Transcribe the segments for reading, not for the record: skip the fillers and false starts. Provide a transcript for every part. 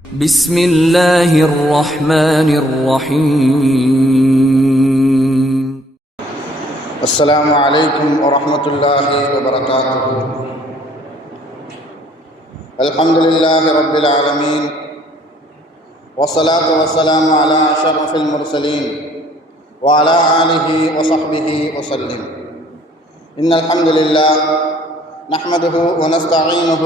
بسم الله الرحمن الرحيم. السلام عليكم ورحمة الله وبركاته. الحمد لله رب العالمين، والصلاة والسلام على أشرف المرسلين وعلى آله وصحبه وسلم. إن الحمد لله نحمده ونستعينه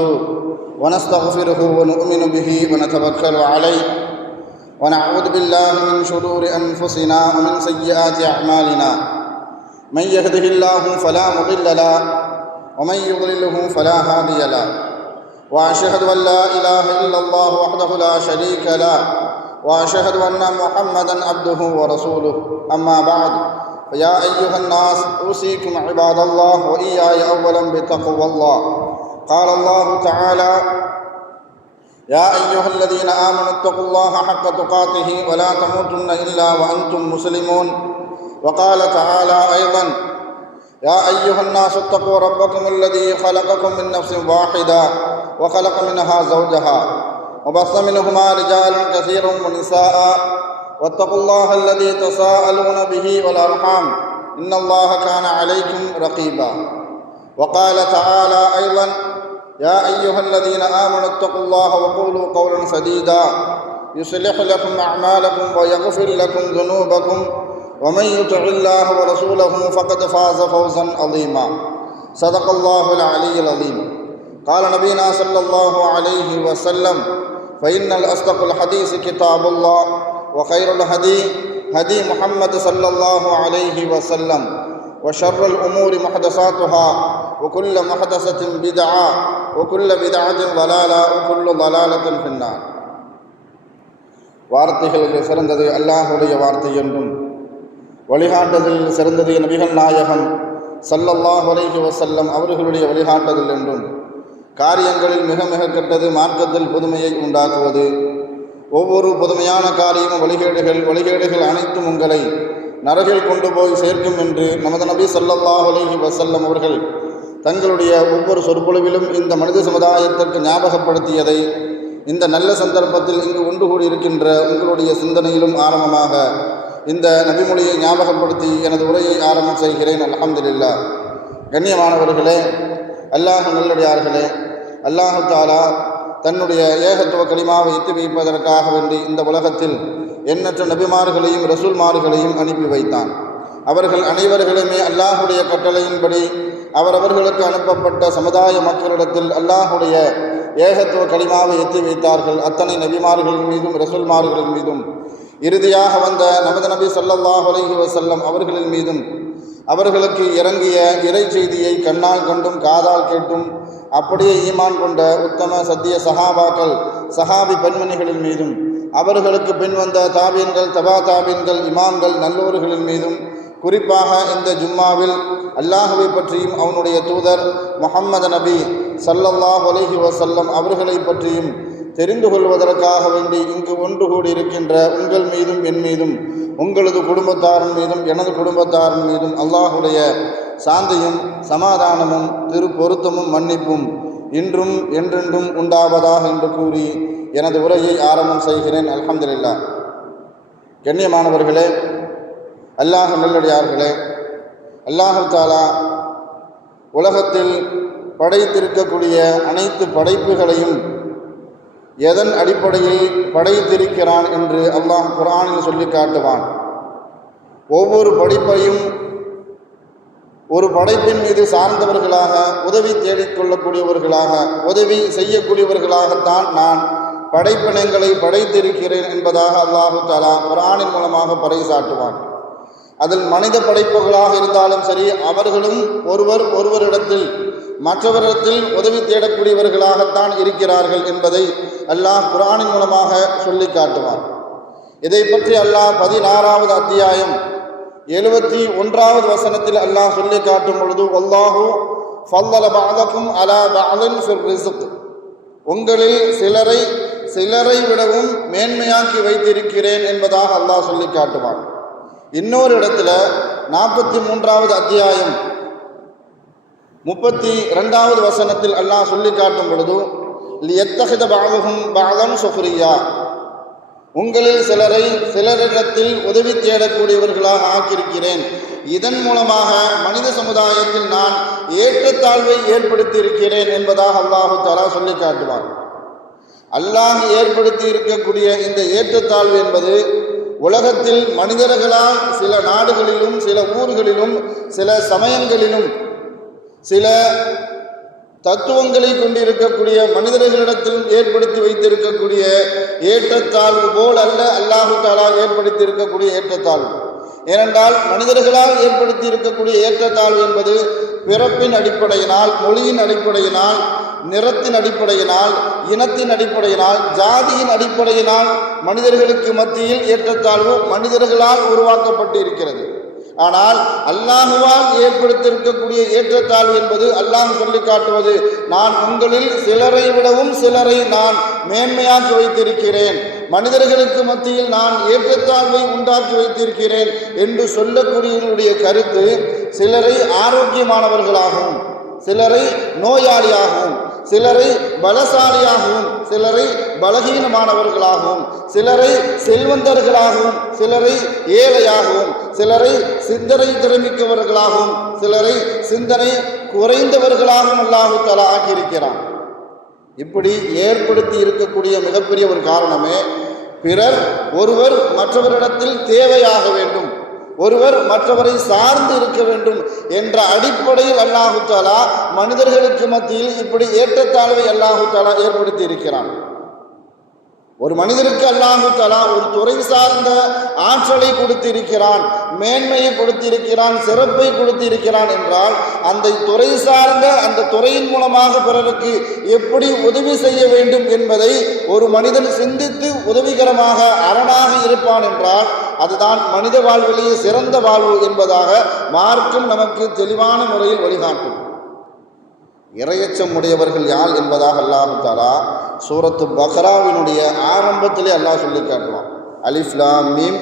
ونستغفره ونؤمن به ونتوكل عليه، ونعوذ بالله من شرور أنفسنا ومن سيئات أعمالنا. من يهده الله فلا مضل له ومن يضلله فلا هادي له، وأشهد أن لا إله إلا الله وحده لا شريك له، وأشهد أن محمدا عبده ورسوله. أما بعد، فيا أيها الناس أوصيكم عباد الله وإياي أولا بتقوى الله. قال الله تعالى: يا أيها الذين آمنوا اتقوا الله حق تقاته ولا تموتن إلا وأنتم مسلمون. وقال تعالى أيضا: يا أيها الناس اتقوا ربكم الذي خلقكم من نفس واحدة وخلق منها زوجها وبث منهما رجالا كثيرا ونساء، واتقوا الله الذي تساءلون به والأرحام إن الله كان عليكم رقيبا. وقال تعالى أيضا: يا أيها الذين آمنوا اتقوا الله وقولوا قولا سديدا يصلح لكم أعمالكم ويغفر لكم ذنوبكم، ومن يطع الله ورسوله فقد فاز فوزا عظيما. صدق الله العلي العظيم. قال نبينا صلى الله عليه وسلم: فإن الأصدق الحديث كتاب الله، وخير الهدي هدي محمد صلى الله عليه وسلم، وشر الأمور محدثاتها، وكل محدثة بدعة، وكل بدعة ضلالة، وكل ضلالة في النار. வார்த்தைகளில் சிறந்தது அல்லாஹ்வுடைய வார்த்தை என்றும், வழிகாட்டுதலில் சிறந்தது நபிகள் நாயகம் ஸல்லல்லாஹு அலைஹி வஸல்லம் அவர்களுடைய வழிகாட்டுதல் என்றும், காரியங்களில் மிக மிக கெட்டது மார்க்கத்தில் புதுமையை உண்டாக்குவது, ஒவ்வொரு புதுமையான காரியமும் வழிகேடுகள் அனைத்தும் உங்களை நரகில் கொண்டு போய் சேர்க்கும் என்று நமது நபி ஸல்லல்லாஹு அலைஹி வஸல்லம் அவர்கள் தங்களுடைய ஒவ்வொரு சொற்பொழிவிலும் இந்த மனித சமுதாயத்திற்கு ஞாபகப்படுத்தியதை இந்த நல்ல சந்தர்ப்பத்தில் இங்கு ஒன்று கூடியிருக்கின்ற உங்களுடைய சிந்தனையிலும் ஆரம்பமாக இந்த நபிமொழியை ஞாபகப்படுத்தி எனது உரையை ஆரம்பம் செய்கிறேன். அல்ஹம்துலில்லாஹ். கண்ணியமானவர்களே, அல்லாஹ் நல்லடியார்களே, அல்லாஹு தஆலா தன்னுடைய ஏகத்துவ கலிமாவை எத்தி வைப்பதற்காக வேண்டி இந்த உலகத்தில் எண்ணற்ற நபிமார்களையும் ரசூல்மார்களையும் அனுப்பி வைத்தான். அவர்கள் அனைவர்களுமே அல்லாஹுடைய கட்டளையின்படி அவரவர்களுக்கு அனுப்பப்பட்ட சமுதாய மக்களிடத்தில் அல்லாஹுடைய ஏகத்துவ கலிமாவை எத்தி வைத்தார்கள். அத்தனை நபிமார்களின் மீதும் ரசூல்மார்களின் மீதும் இறுதியாக வந்த நமது நபி ஸல்லல்லாஹு அலைஹி வஸல்லம் அவர்களின் மீதும் அவர்களுக்கு இறங்கிய இறை செய்தியை கண்ணால் கண்டும் காதால் கேட்டும் அப்படியே ஈமான் கொண்ட உத்தம சத்திய சஹாபாக்கள் சஹாபி பெண்மணிகளின் மீதும் அவர்களுக்கு பின் வந்த தாபீன்கள் தபா தாபீன்கள் இமாம்கள் நல்லோர்களின் மீதும் குறிப்பாக இந்த ஜும்மாவில் அல்லாஹுவை பற்றியும் அவனுடைய தூதர் முஹம்மது நபி ஸல்லல்லாஹு அலைஹி வஸல்லம் அவர்களை பற்றியும் தெரிந்து கொள்வதற்காக வேண்டி இங்கு ஒன்று கூடியிருக்கின்ற உங்கள் மீதும் என் மீதும் உங்களது குடும்பத்தாரின் மீதும் எனது குடும்பத்தாரின் மீதும் அல்லாஹுடைய சாந்தியும் சமாதானமும் திருப்பொருத்தமும் மன்னிப்பும் இன்றும் என்றென்றும் உண்டாவதாக என்று கூறி எனது உரையை ஆரம்பம் செய்கிறேன். அல்ஹம்துலில்லாஹ். கண்ணியமானவர்களே, அல்லாஹ் நல்லடியார்களே, அல்லாஹு தஆலா உலகத்தில் படைத்திருக்கக்கூடிய அனைத்து படைப்புகளையும் எதன் அடிப்படையில் படைத்திருக்கிறான் என்று அல்லாஹ் குர்ஆனில் சொல்லி காட்டுவான். ஒவ்வொரு படைப்பையும் ஒரு படைப்பின் மீது சார்ந்தவர்களாக உதவி தேடிக்கொள்ளக்கூடியவர்களாக உதவி செய்யக்கூடியவர்களாகத்தான் நான் படைப்பினங்களை படைத்திருக்கிறேன் என்பதாக அல்லாஹு தஆலா குர்ஆனின் மூலமாக பறைசாட்டுவான். அதில் மனித படைப்புகளாக இருந்தாலும் சரி, அவர்களும் ஒருவரிடத்தில் மற்றவரிடத்தில் உதவி தேடக்கூடியவர்களாகத்தான் இருக்கிறார்கள் என்பதை அல்லாஹ் குர்ஆனின் மூலமாக சொல்லி காட்டுவான். இதை பற்றி அல்லாஹ் 16வது அத்தியாயம் 71வது வசனத்தில் அல்லாஹ் சொல்லி காட்டும் பொழுது, வல்லாஹு ஃபல்லல பஅதகும் அலா பஅதின் ஃபிர் ரிஸ்க், உங்களில் சிலரை விடவும் மேன்மையாக்கி வைத்திருக்கிறேன் என்பதாக அல்லாஹ் சொல்லி காட்டுவான். இன்னொரு இடத்துல 43வது அத்தியாயம் 32வது வசனத்தில் அல்லாஹ் சொல்லி காட்டும் பொழுது, லியத்தஹித பஅதுஹும் பஅதன் சுக்ரியா, உங்களில் சிலரை சிலரிடத்தில் உதவி தேடக்கூடியவர்களாக ஆக்கியிருக்கிறேன். இதன் மூலமாக மனித சமுதாயத்தில் நான் ஏற்றத்தாழ்வை ஏற்படுத்தி இருக்கிறேன் என்பதாக அல்லாஹு தஆலா சொல்லி காட்டுவார். அல்லாஹ் ஏற்படுத்தி இருக்கக்கூடிய இந்த ஏற்றத்தாழ்வு என்பது உலகத்தில் மனிதர்களால் சில நாடுகளிலும் சில ஊர்களிலும் சில சமயங்களிலும் சில தத்துவங்களை கொண்டிருக்கக்கூடிய மனிதர்களிடத்திலும் ஏற்படுத்தி வைத்திருக்கக்கூடிய ஏற்றத்தாழ்வு போல் அல்ல அல்லாஹு தஆலா ஏற்படுத்தி இருக்கக்கூடிய ஏற்றத்தாழ்வு. ஏனென்றால் மனிதர்களால் ஏற்படுத்தி இருக்கக்கூடிய ஏற்றத்தாழ்வு என்பது பிறப்பின் அடிப்படையினால், மொழியின் அடிப்படையினால், நிறத்தின் அடிப்படையினால், இனத்தின் அடிப்படையினால், ஜாதியின் அடிப்படையினால் மனிதர்களுக்கு மத்தியில் ஏற்றத்தாழ்வு மனிதர்களால் உருவாக்கப்பட்டு இருக்கிறது. ஆனால் அல்லாஹுவால் ஏற்படுத்தியிருக்கக்கூடிய ஏற்றத்தாழ்வு என்பது அல்லாஹ் சொல்லி காட்டுவது, நான் உங்களில் சிலரை விடவும் சிலரை நான் மேன்மையாக்கி வைத்திருக்கிறேன், மனிதர்களுக்கு மத்தியில் நான் ஏற்றத்தாழ்வை உண்டாக்கி வைத்திருக்கிறேன் என்று சொல்லக்கூடியவருடைய கருத்து சிலரை ஆரோக்கியமானவர்களாகவும், சிலரை நோயாளியாகவும், சிலரை பலசாலியாகவும், சிலரை பலகீனமானவர்களாகவும், சிலரை செல்வந்தர்களாகவும், சிலரை ஏழையாகவும், சிலரை சிந்தனை திறமிக்கவர்களாகவும், சிலரை சிந்தனை குறைந்தவர்களாகவும் அல்லாஹு தஆலா ஆக்கியிருக்கிறான். இப்படி ஏற்படுத்தி இருக்கக்கூடிய மிகப்பெரிய ஒரு காரணமே பிறர் ஒருவர் மற்றவரிடத்தில் தேவையாக வேண்டும், ஒருவர் மற்றவரை சார்ந்து இருக்க வேண்டும் என்ற அடிப்படையில் அல்லாஹு தஆலா மனிதர்களுக்கு மத்தியில் இப்படி ஏற்றத்தாழ்வை அல்லாஹு தஆலா ஏற்படுத்தி இருக்கிறான். ஒரு மனிதருக்கு அல்லாஹு தஆலா ஒரு துறை சார்ந்த ஆற்றலை கொடுத்திருக்கிறான், மேன்மையை கொடுத்திருக்கிறான், சிறப்பை கொடுத்திருக்கிறான் என்றால் அந்த துறை சார்ந்த அந்த துறையின் மூலமாக பிறருக்கு எப்படி உதவி செய்ய வேண்டும் என்பதை ஒரு மனிதன் சிந்தித்து உதவிகரமாக அரணாக இருப்பான் என்றால் அதுதான் மனித வாழ்விலேயே சிறந்த வாழ்வு என்பதாக மார்க்கம் நமக்கு தெளிவான முறையில் வழிகாட்டும். இறையச்சம் உடையவர்கள் யார் என்பதாக அல்லாஹ் தஆலா சூரத்து பக்ராவினுடைய ஆரம்பத்திலே அல்லாஹ் சொல்லி காட்டுவான். அலிஃப் லாம் மீம்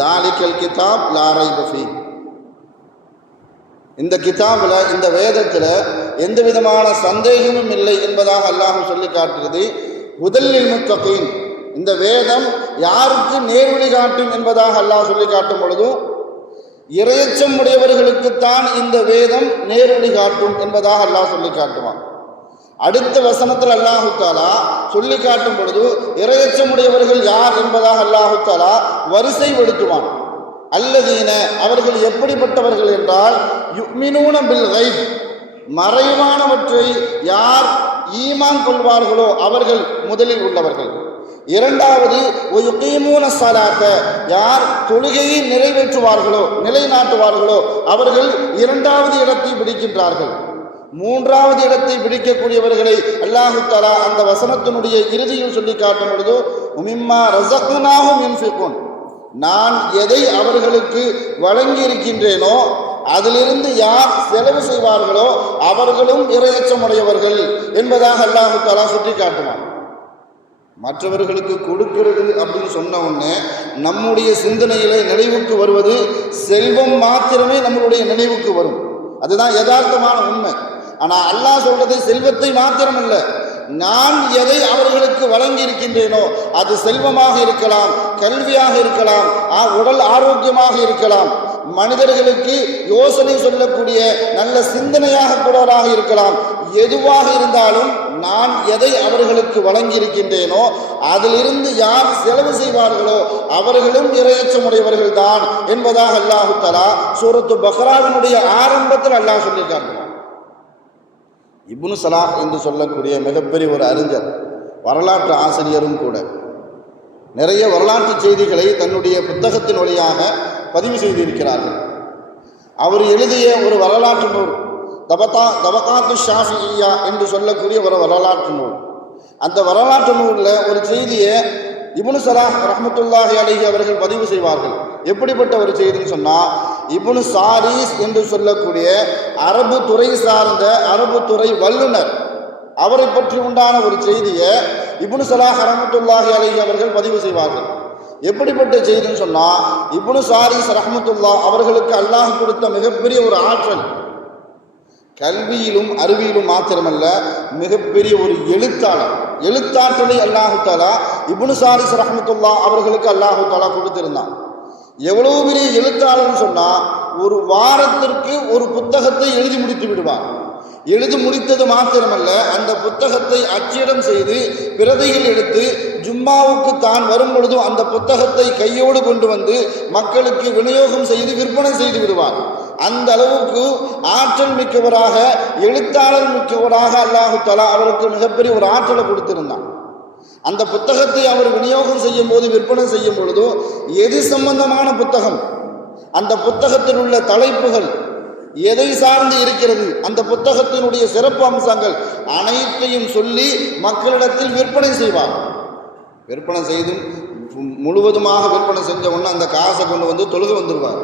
தாலிகல் கிதாப் லா ரைப ஃபீ. இந்த கிதாபில், இந்த வேதத்தில் எந்த விதமான சந்தேகமும் இல்லை என்பதாக அல்லாஹ் சொல்லி காட்டுகிறது. ஹுதல் லில் முத்தகீன், இந்த வேதம் யாருக்கு நேர்வழி காட்டும் என்பதாக அல்லாஹ் சொல்லி காட்டும் பொழுதும் இறையச்சம் உடையவர்களுக்குத்தான் இந்த வேதம் நேர்வழி காட்டும் என்பதாக அல்லாஹ் சொல்லி காட்டுவான். அடுத்த வசனத்தில் அல்லாஹு தஆலா சொல்லி காட்டும் பொழுது இறையச்சமுடையவர்கள் யார் என்பதாக அல்லாஹு தஆலா வரிசைப்படுத்துவான். அல்லதீன, அவர்கள் எப்படிப்பட்டவர்கள் என்றால் யுமினூன பில் கைப், மறைவானவற்றை யார் ஈமான் கொள்வார்களோ அவர்கள் முதலில் உள்ளவர்கள். இரண்டாவது ஒயுகீமூன ஸலாத்த, யார் தொழுகையை நிறைவேற்றுவார்களோ நிலைநாட்டுவார்களோ அவர்கள் இரண்டாவது இடத்தை பிடிக்கின்றார்கள். மூன்றாவது இடத்தை பிடிக்கக்கூடியவர்களை அல்லாஹு தஆலா அந்த வசனத்தினுடைய இறுதியில் சொல்லி காட்டும் பொழுது மிம்மா ரஸக்னாஹும் யுன்ஃபிகூன், நான் எதை அவர்களுக்கு வழங்கி இருக்கின்றேனோ அதிலிருந்து யார் செலவு செய்வார்களோ அவர்களும் இறையச்சமுடையவர்கள் என்பதாக அல்லாஹு தஆலா சுட்டி காட்டுவான். மற்றவர்களுக்கு கொடுக்கிறது அப்படின்னு சொன்ன உடனே நம்முடைய சிந்தனையிலே நினைவுக்கு வருவது செல்வம் மாத்திரமே நம்மளுடைய நினைவுக்கு வரும். அதுதான் யதார்த்தமான உண்மை. ஆனால் அல்லாஹ் சொல்றது செல்வத்தை மாத்திரமல்ல, நான் எதை அவர்களுக்கு வழங்கி இருக்கின்றேனோ அது செல்வமாக இருக்கலாம், கல்வியாக இருக்கலாம், உடல் ஆரோக்கியமாக இருக்கலாம், மனிதர்களுக்கு யோசனை சொல்லக்கூடிய நல்ல சிந்தனையாக கூடவராக இருக்கலாம். எதுவாக இருந்தாலும் நான் எதை அவர்களுக்கு வழங்கி இருக்கின்றேனோ அதிலிருந்து யார் செலவு செய்வார்களோ அவர்களும் இறையச்சமுடையவர்கள் தான் என்பதாக அல்லாஹு தஆலா சூரத்து பக்ராவினுடைய ஆரம்பத்தில் அல்லாஹ் சொல்லி காட்டுவான். இப்னு சலாஹ் என்று சொல்லக்கூடிய மிகப்பெரிய ஒரு அறிஞர், வரலாற்று ஆசிரியரும் கூட, நிறைய வரலாற்று செய்திகளை தன்னுடைய புத்தகத்தின் வழியாக பதிவு செய்திருக்கிறார்கள். அவர் எழுதிய ஒரு வரலாற்று நூல் தபகாத்து ஷாஃபிய்யா என்று சொல்லக்கூடிய ஒரு வரலாற்று நூல். அந்த வரலாற்று நூலில் ஒரு செய்தியை இப்னு சலாஹ் ரஹ்மத்துல்லாஹி அலைஹி அவர்கள் பதிவு செய்வார்கள். எப்படிப்பட்ட ஒரு செய்தின்னு சொன்னால், இப்னு சாரீஸ் என்று சொல்லக்கூடிய அரபு துறை சார்ந்த அரபு துறை வல்லுனர், அவரை பற்றி உண்டான ஒரு செய்தியை இப்னு சலாஹ் ரஹ்மத்துல்லாஹி அலைஹி அவர்கள் பதிவு செய்வார்கள். எப்படிப்பட்ட செய்தின்னு சொன்னால், இப்னு சாரீஸ் ரஹ்மத்துல்லாஹ் அவர்களுக்கு அல்லாஹ் கொடுத்த மிகப்பெரிய ஒரு ஆற்றல், கல்வியிலும் அறிவியிலும் மாத்திரமல்ல, மிகப்பெரிய ஒரு எழுத்தாற்றலை அல்லாஹு தாலா இப்னு சாரிஸ் ரஹ்மத்துல்லாஹ் அவர்களுக்கு அல்லாஹு தாலா கொடுத்திருந்தான். எவ்வளவு பெரிய எழுத்தாளர்னு சொன்னா, ஒரு வாரத்திற்கு ஒரு புத்தகத்தை எழுதி முடித்து விடுவார். எழுதி முடித்தது மாத்திரமல்ல, அந்த புத்தகத்தை அச்சிடம் செய்து பிரதிகள் எடுத்து ஜும்மாவுக்கு தான் வரும் பொழுதும் அந்த புத்தகத்தை கையோடு கொண்டு வந்து மக்களுக்கு விநியோகம் செய்து விற்பனை செய்து விடுவார். அந்த அளவுக்கு ஆற்றல் மிக்கவராக, எழுத்தாளர் மிக்கவராக அல்லாஹு தஆலா அவருக்கு மிகப்பெரிய ஒரு ஆற்றலை கொடுத்திருந்தான். அந்த புத்தகத்தை அவர் விநியோகம் செய்யும் போது, விற்பனை செய்யும் பொழுதும், எது சம்பந்தமான புத்தகம், அந்த புத்தகத்தில் உள்ள தலைப்புகள் எதை சார்ந்து இருக்கிறது, அந்த புத்தகத்தினுடைய சிறப்பு அம்சங்கள் அனைத்தையும் சொல்லி மக்களிடத்தில் விற்பனை செய்வார். விற்பனை செய்து முழுவதுமாக விற்பனை செஞ்ச உடனே அந்த காசை கொண்டு வந்து தொழுது வந்துடுவார்.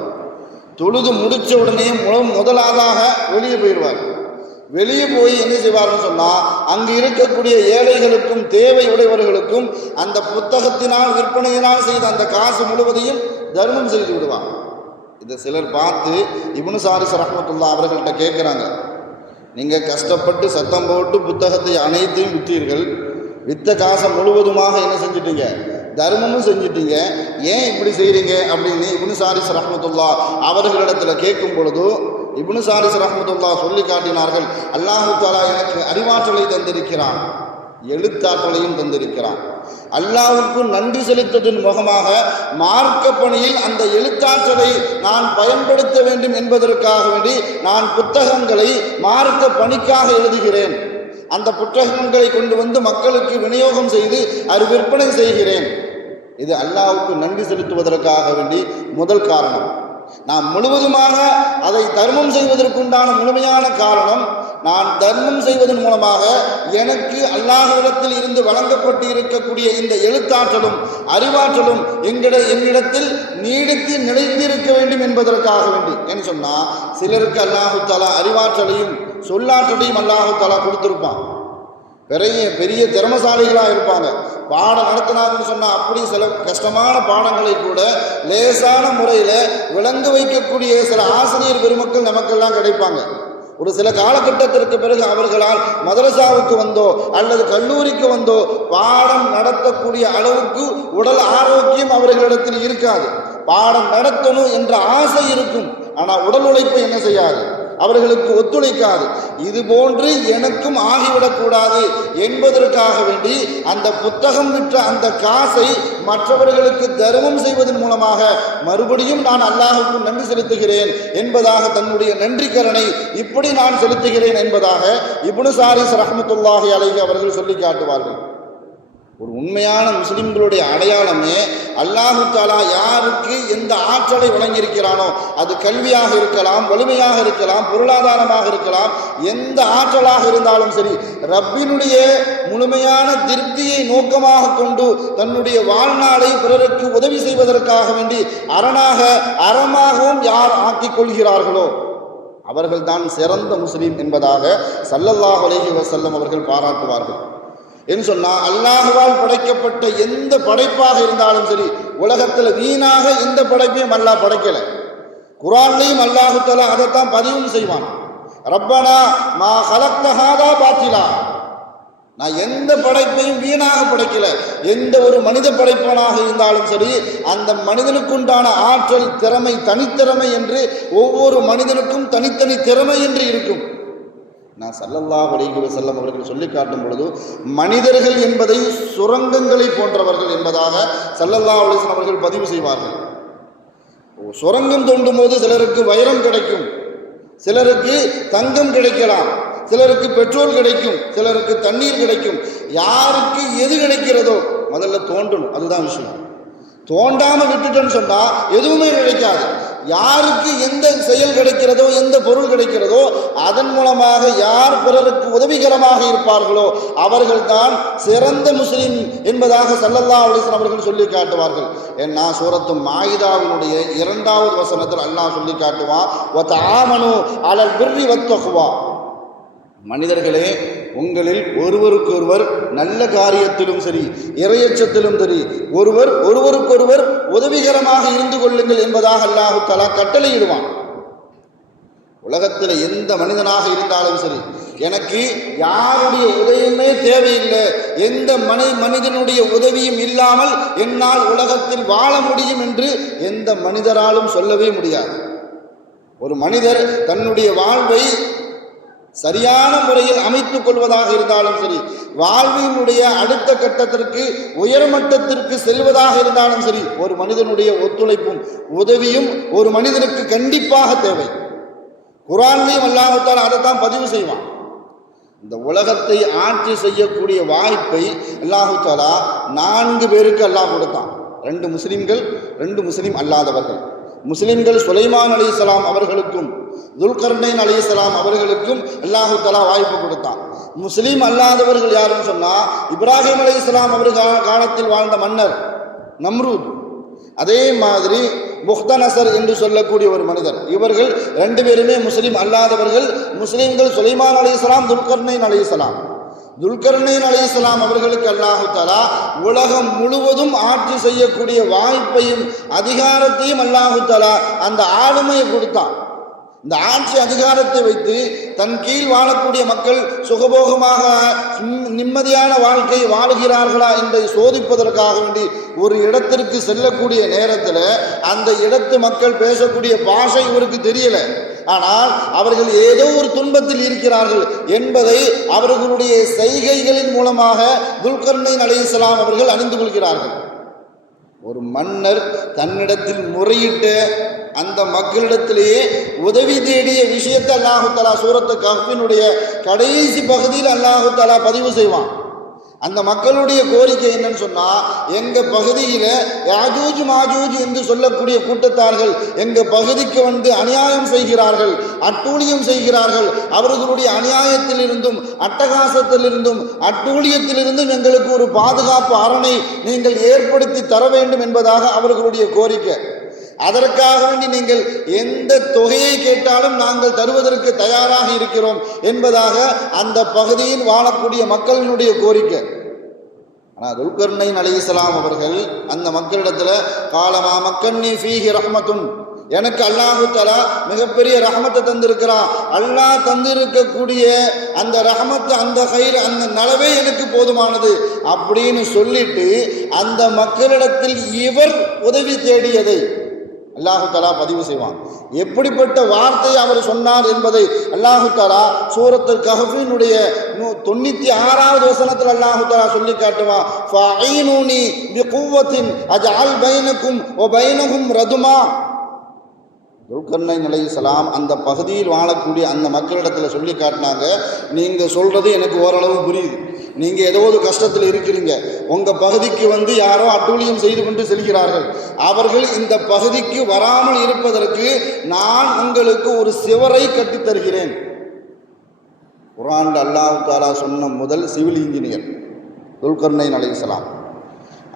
தொழுது முடித்த உடனே முதலாவதாக வெளியே போயிடுவார். வெளியே போய் என்ன செய்வார்னு சொன்னால், அங்கு இருக்கக்கூடிய ஏழைகளுக்கும் தேவை உடையவர்களுக்கும் அந்த புத்தகத்தினால் விற்பனையினால் செய்த அந்த காசு முழுவதையும் தர்மம் செய்து விடுவார். இதை சிலர் பார்த்து இப்னு சாரிஸ் ரஹ்மத்துல்லாஹ் அவர்கள்ட்ட கேட்குறாங்க, நீங்கள் கஷ்டப்பட்டு சத்தம் போட்டு புத்தகத்தை அனைத்தையும் விற்றீர்கள், வித்த காசை முழுவதுமாக என்ன செஞ்சிட்டீங்க, தர்மமும் செஞ்சிட்டீங்க, ஏன் இப்படி செய்கிறீங்க அப்படின்னு இப்னு சாரிஸ் ரஹ்மத்துல்லாஹ் அவர்களிடத்தில் கேட்கும் பொழுது இப்னு சாரிஸ் ரஹ்மத்துல்லாஹ் சொல்லி காட்டினார்கள், அல்லாஹு தஆலா எனக்கு அறிவாற்றலை தந்திருக்கிறான், எழுத்தாற்றலையும் தந்திருக்கிறான். அல்லாஹ்வுக்கு நன்றி செலுத்துவதன் முகமாக மார்க்க பணியில் அந்த எழுத்தாற்றலை நான் பயன்படுத்த வேண்டும் என்பதற்காக வேண்டி நான் புத்தகங்களை மார்க்க பணிக்காக எழுதுகிறேன். அந்த புத்தகங்களை கொண்டு வந்து மக்களுக்கு விநியோகம் செய்து அது விற்பனை செய்கிறேன். இது அல்லாஹ்வுக்கு நன்றி செலுத்துவதற்காக வேண்டி முதல் காரணம். நான் முழுவதுமாக அதை தர்மம் செய்வதற்குண்டான முழுமையான காரணம், நான் தர்மம் செய்வதன் மூலமாக எனக்கு அல்லாஹ்விடத்தில் இருந்து வழங்கப்பட்டு இருக்கக்கூடிய இந்த எழுத்தாற்றலும் அறிவாற்றலும் என்னிடத்தில் நீடித்து நிலைத்திருக்க வேண்டும் என்பதற்காக வேண்டி. என்று சொன்னால், சிலருக்கு அல்லாஹு தஆலா அறிவாற்றலையும் சொல்லாற்றலையும் அல்லாஹு தஆலா கொடுத்துருப்பான். பெரிய திறமசாலிகளாக இருப்பாங்க. பாடம் நடத்தினாங்கன்னு சொன்னால் அப்படி சில கஷ்டமான பாடங்களை கூட லேசான முறையில் விளங்க வைக்கக்கூடிய சில ஆசிரியர் பெருமக்கள் நமக்கெல்லாம் கிடைப்பாங்க. ஒரு சில காலகட்டத்திற்கு பிறகு அவர்களால் மதரசாவுக்கு வந்தோ அல்லது கல்லூரிக்கு வந்தோ பாடம் நடத்தக்கூடிய அளவுக்கு உடல் ஆரோக்கியம் அவர்களிடத்தில் இருக்காது. பாடம் நடத்தணும் என்ற ஆசை இருக்கும், ஆனால் உடல் உழைப்பு என்ன செய்யாது, அவர்களுக்கு ஒத்துழைக்காது. இது போன்று எனக்கும் ஆகிவிடக்கூடாது என்பதற்காக வேண்டி அந்த புத்தகம் விற்ற அந்த காசை மற்றவர்களுக்கு தர்மம் செய்வதன் மூலமாக மறுபடியும் நான் அல்லாஹ்வுக்கு நன்றி செலுத்துகிறேன் என்பதாக, தன்னுடைய நன்றிக்கரனை இப்படி நான் செலுத்துகிறேன் என்பதாக இப்னு சாரிஸ் ரஹ்மத்துல்லாஹி அலைஹி அவர்கள் சொல்லி காட்டுவார்கள். ஒரு உண்மையான முஸ்லிம்களுடைய அடையாளமே அல்லாஹு தஆலா யாருக்கு எந்த ஆற்றலை வழங்கியிருக்கிறானோ, அது கல்வியாக இருக்கலாம், வலிமையாக இருக்கலாம், பொருளாதாரமாக இருக்கலாம், எந்த ஆற்றலாக இருந்தாலும் சரி, ரப்பினுடைய முழுமையான திருப்தியை நோக்கமாக கொண்டு தன்னுடைய வாழ்நாளை பிறருக்கு உதவி செய்வதற்காக வேண்டி அறமாகவும் யார் ஆக்கிக் கொள்கிறார்களோ அவர்கள்தான் சிறந்த முஸ்லிம் என்பதாக ஸல்லல்லாஹு அலைஹி வஸல்லம் அவர்கள் பாராட்டுவார்கள். என்று சொன்னால், அல்லாஹ்வால் படைக்கப்பட்ட எந்த படைப்பாக இருந்தாலும் சரி, உலகத்தில் வீணாக எந்த படைப்பையும் அல்லாஹ் படைக்கலை. குர்ஆன்லையும் அல்லாஹு தஆலா அதைத்தான் பதிவும் செய்வான். ரப்பனா மா ஹலக்த ஹாதா பாத்திலா, நான் எந்த படைப்பையும் வீணாக படைக்கல. எந்த ஒரு மனித படைப்பானாக இருந்தாலும் சரி, அந்த மனிதனுக்குண்டான ஆற்றல், திறமை, தனித்திறமை என்று ஒவ்வொரு மனிதனுக்கும் தனித்தனி திறமை என்று இருக்கும். நான் ஸல்லல்லாஹு அலைஹி வஸல்லம் அவர்கள் சொல்லி காட்டும் பொழுது, மனிதர்கள் என்பதை சுரங்கங்களை போன்றவர்கள் என்பதாக ஸல்லல்லாஹு அலைஹி வஸல்லம் அவர்கள் பதிவு செய்வார்கள். சுரங்கம் தோண்டும் போது சிலருக்கு வைரம் கிடைக்கும், சிலருக்கு தங்கம் கிடைக்கலாம், சிலருக்கு பெட்ரோல் கிடைக்கும், சிலருக்கு தண்ணீர் கிடைக்கும். யாருக்கு எது கிடைக்கிறதோ முதல்ல தோண்டணும், அதுதான் விஷயம். தோண்டாமல் விட்டுட்டோன்னு சொன்னால் எதுவுமே கிடைக்காது. யாருக்கு எந்த செயல் கிடைக்கிறதோ, எந்த பொருள் கிடைக்கிறதோ, அதன் மூலமாக யார் பிறருக்கு உதவிகரமாக இருப்பார்களோ அவர்கள்தான் சிறந்த முஸ்லிம் என்பதாக ஸல்லல்லாஹு அலைஹி வஸல்லம் அவர்கள் சொல்லி காட்டுவார்கள். ஏன்னா சூரத்து மாயிதாவினுடைய 2வது வசனத்தில் அல்லாஹ் சொல்லி காட்டுவான், வதஆமனு அலல் பிர்ரி வத்தக்வா, மனிதர்களே, உங்களில் ஒருவருக்கொருவர் நல்ல காரியத்திலும் சரி, இறையச்சத்திலும் சரி, ஒருவருக்கொருவர் உதவிகரமாக இருந்து கொள்ளுங்கள் என்பதாக அல்லாஹு தஆலா கட்டளையிடுவான். உலகத்தில் எந்த மனிதனாக இருந்தாலும் சரி, எனக்கு யாருடைய உதவியுமே தேவையில்லை, எந்த மனிதனுடைய உதவியும் இல்லாமல் என்னால் உலகத்தில் வாழ முடியும் என்று எந்த மனிதராலும் சொல்லவே முடியாது. ஒரு மனிதர் தன்னுடைய வாழ்வை சரியான முறையில் அமைத்துக் கொள்வதாக இருந்தாலும் சரி, வாழ்வினுடைய அடுத்த கட்டத்திற்கு உயர்மட்டத்திற்கு செல்வதாக இருந்தாலும் சரி, ஒரு மனிதனுடைய ஒத்துழைப்பும் உதவியும் ஒரு மனிதனுக்கு கண்டிப்பாக தேவை. குர்ஆன்லையும் அல்லாஹ் தஆலா அதைத்தான் பதிவு செய்வான். இந்த உலகத்தை ஆட்சி செய்யக்கூடிய வாய்ப்பை அல்லாஹ் தஆலா 4 பேருக்கு அல்லாஹ் கொடுத்தான். 2 முஸ்லிம்கள், 2 முஸ்லிம் அல்லாதவர்கள். முஸ்லிம்கள் சுலைமான் அலைஹிஸ்ஸலாம் அவர்களுக்கும் துல்கர்னைன் அலைஹிஸ்ஸலாம் அவர்களுக்கும் அல்லாஹ் தஆலா வாய்ப்பு கொடுத்தான். முஸ்லிம் அல்லாதவர்கள் யாருன்னு சொன்னா, இப்ராஹிம் அலைஹிஸ்ஸலாம் அவர்கள் காலத்தில் வாழ்ந்த மன்னர் நம்ரூத், அதே மாதிரி புக்தனசர் என்று சொல்லக்கூடிய ஒரு மனிதர். இவர்கள் 2 பேருமே முஸ்லிம் அல்லாதவர்கள். முஸ்லிம்கள் சுலைமான் அலைஹிஸ்ஸலாம், துல்கர்னைன் அலைஹிஸ்ஸலாம். துல்கர்னைன் அலைஹிஸ்ஸலாம் அவர்களுக்கு அல்லாஹ் தஆலா உலகம் முழுவதும் ஆட்சி செய்யக்கூடிய வாய்ப்பையும் அதிகாரத்தையும் அல்லாஹ் தஆலா அந்த ஆளுமையை கொடுத்தான். இந்த ஆட்சி அதிகாரத்தை வைத்து தன் கீழ் வாழக்கூடிய மக்கள் சுகபோகமாக நிம்மதியான வாழ்க்கை வாழுகிறார்களா என்பதை சோதிப்பதற்காக வேண்டி ஒரு இடத்திற்கு செல்லக்கூடிய நேரத்தில் அந்த இடத்து மக்கள் பேசக்கூடிய பாஷை இவருக்கு தெரியல. ஆனால் அவர்கள் ஏதோ ஒரு துன்பத்தில் இருக்கிறார்கள் என்பதை அவர்களுடைய செய்கைகளின் மூலமாக துல்கர்னைன் அலைஹிஸ்ஸலாம் அவர்கள் அறிந்து கொள்கிறார்கள். ஒரு மன்னர் தன்னிடத்தில் முறையிட்ட அந்த மக்களிடத்திலேயே உதவி தேடிய விஷயத்தை அல்லாஹ் தஆலா சூரத்து கஹ்ஃபினுடைய கடைசி பகுதியில் அல்லாஹ் தஆலா பதிவு செய்வான். அந்த மக்களுடைய கோரிக்கை என்னன்னு சொன்னா, எங்க பகுதியில யாஜூஜ் மாஜூஜ் என்று சொல்லக்கூடிய கூட்டத்தார்கள் எங்க பகுதிக்கு வந்து அநியாயம் செய்கிறார்கள், அட்டூழியம் செய்கிறார்கள். அவர்களுடைய அநியாயத்திலிருந்தும் அட்டகாசத்திலிருந்தும் அட்டூழியத்திலிருந்தும் எங்களுக்கு ஒரு பாதுகாப்பு அரணை நீங்கள் ஏற்படுத்தி தர வேண்டும் என்பதாக அவர்களுடைய கோரிக்கை. அதற்காக வேண்டி நீங்கள் எந்த தொகையை கேட்டாலும் நாங்கள் தருவதற்கு தயாராக இருக்கிறோம் என்பதாக அந்த பகுதியில் வாழக்கூடிய மக்களினுடைய கோரிக்கை. ஆனால் துல்கர்னைன் அலைஹிஸ்ஸலாம் அவர்கள் அந்த மக்களிடத்தில் காலமா மக்கன்னி ஃபீஹி ரஹ்மத்துன், எனக்கு அல்லாஹு தஆலா மிகப்பெரிய ரஹமத்தை தந்திருக்கிறான், அல்லாஹ் தந்திருக்கக்கூடிய அந்த ரஹமத்து, அந்த கைர், அந்த நலவே எனக்கு போதுமானது அப்படின்னு சொல்லிட்டு அந்த மக்களிடத்தில் இவர் உதவி தேடியதை அல்லாஹு தஆலா பதிவு செய்வான். எப்படிப்பட்ட வார்த்தை அவர் சொன்னார் என்பதை அல்லாஹு தஆலா சூரத்துல் கஹ்ஃபினுடைய 96வது வசனத்தில் அல்லாஹு தஆலா சொல்லி காட்டுவான். ஃபஅஈனூனி பிகுவத்தின் அஜஅல் பைனக்கும் வ பைனஹும் ரதுமா. துல்கர்னைன் அலைஹிஸ்ஸலாம் அந்த பகுதியில் வாழக்கூடிய அந்த மக்களிடத்தில் சொல்லி காட்டினாங்க, நீங்கள் சொல்கிறது எனக்கு ஓரளவு புரியுது, நீங்கள் ஏதோ ஒரு கஷ்டத்தில் இருக்கிறீங்க, உங்கள் பகுதிக்கு வந்து யாரோ அட்டூழியம் செய்து கொண்டு செல்கிறார்கள், அவர்கள் இந்த பகுதிக்கு வராமல் இருப்பதற்கு நான் உங்களுக்கு ஒரு சிவரை கட்டித்தருகிறேன். குர்ஆன்ல அல்லாஹ் தஆலா சொன்ன முதல் சிவில் இன்ஜினியர் துல்கர்னைன் அலைஹிஸ்ஸலாம்.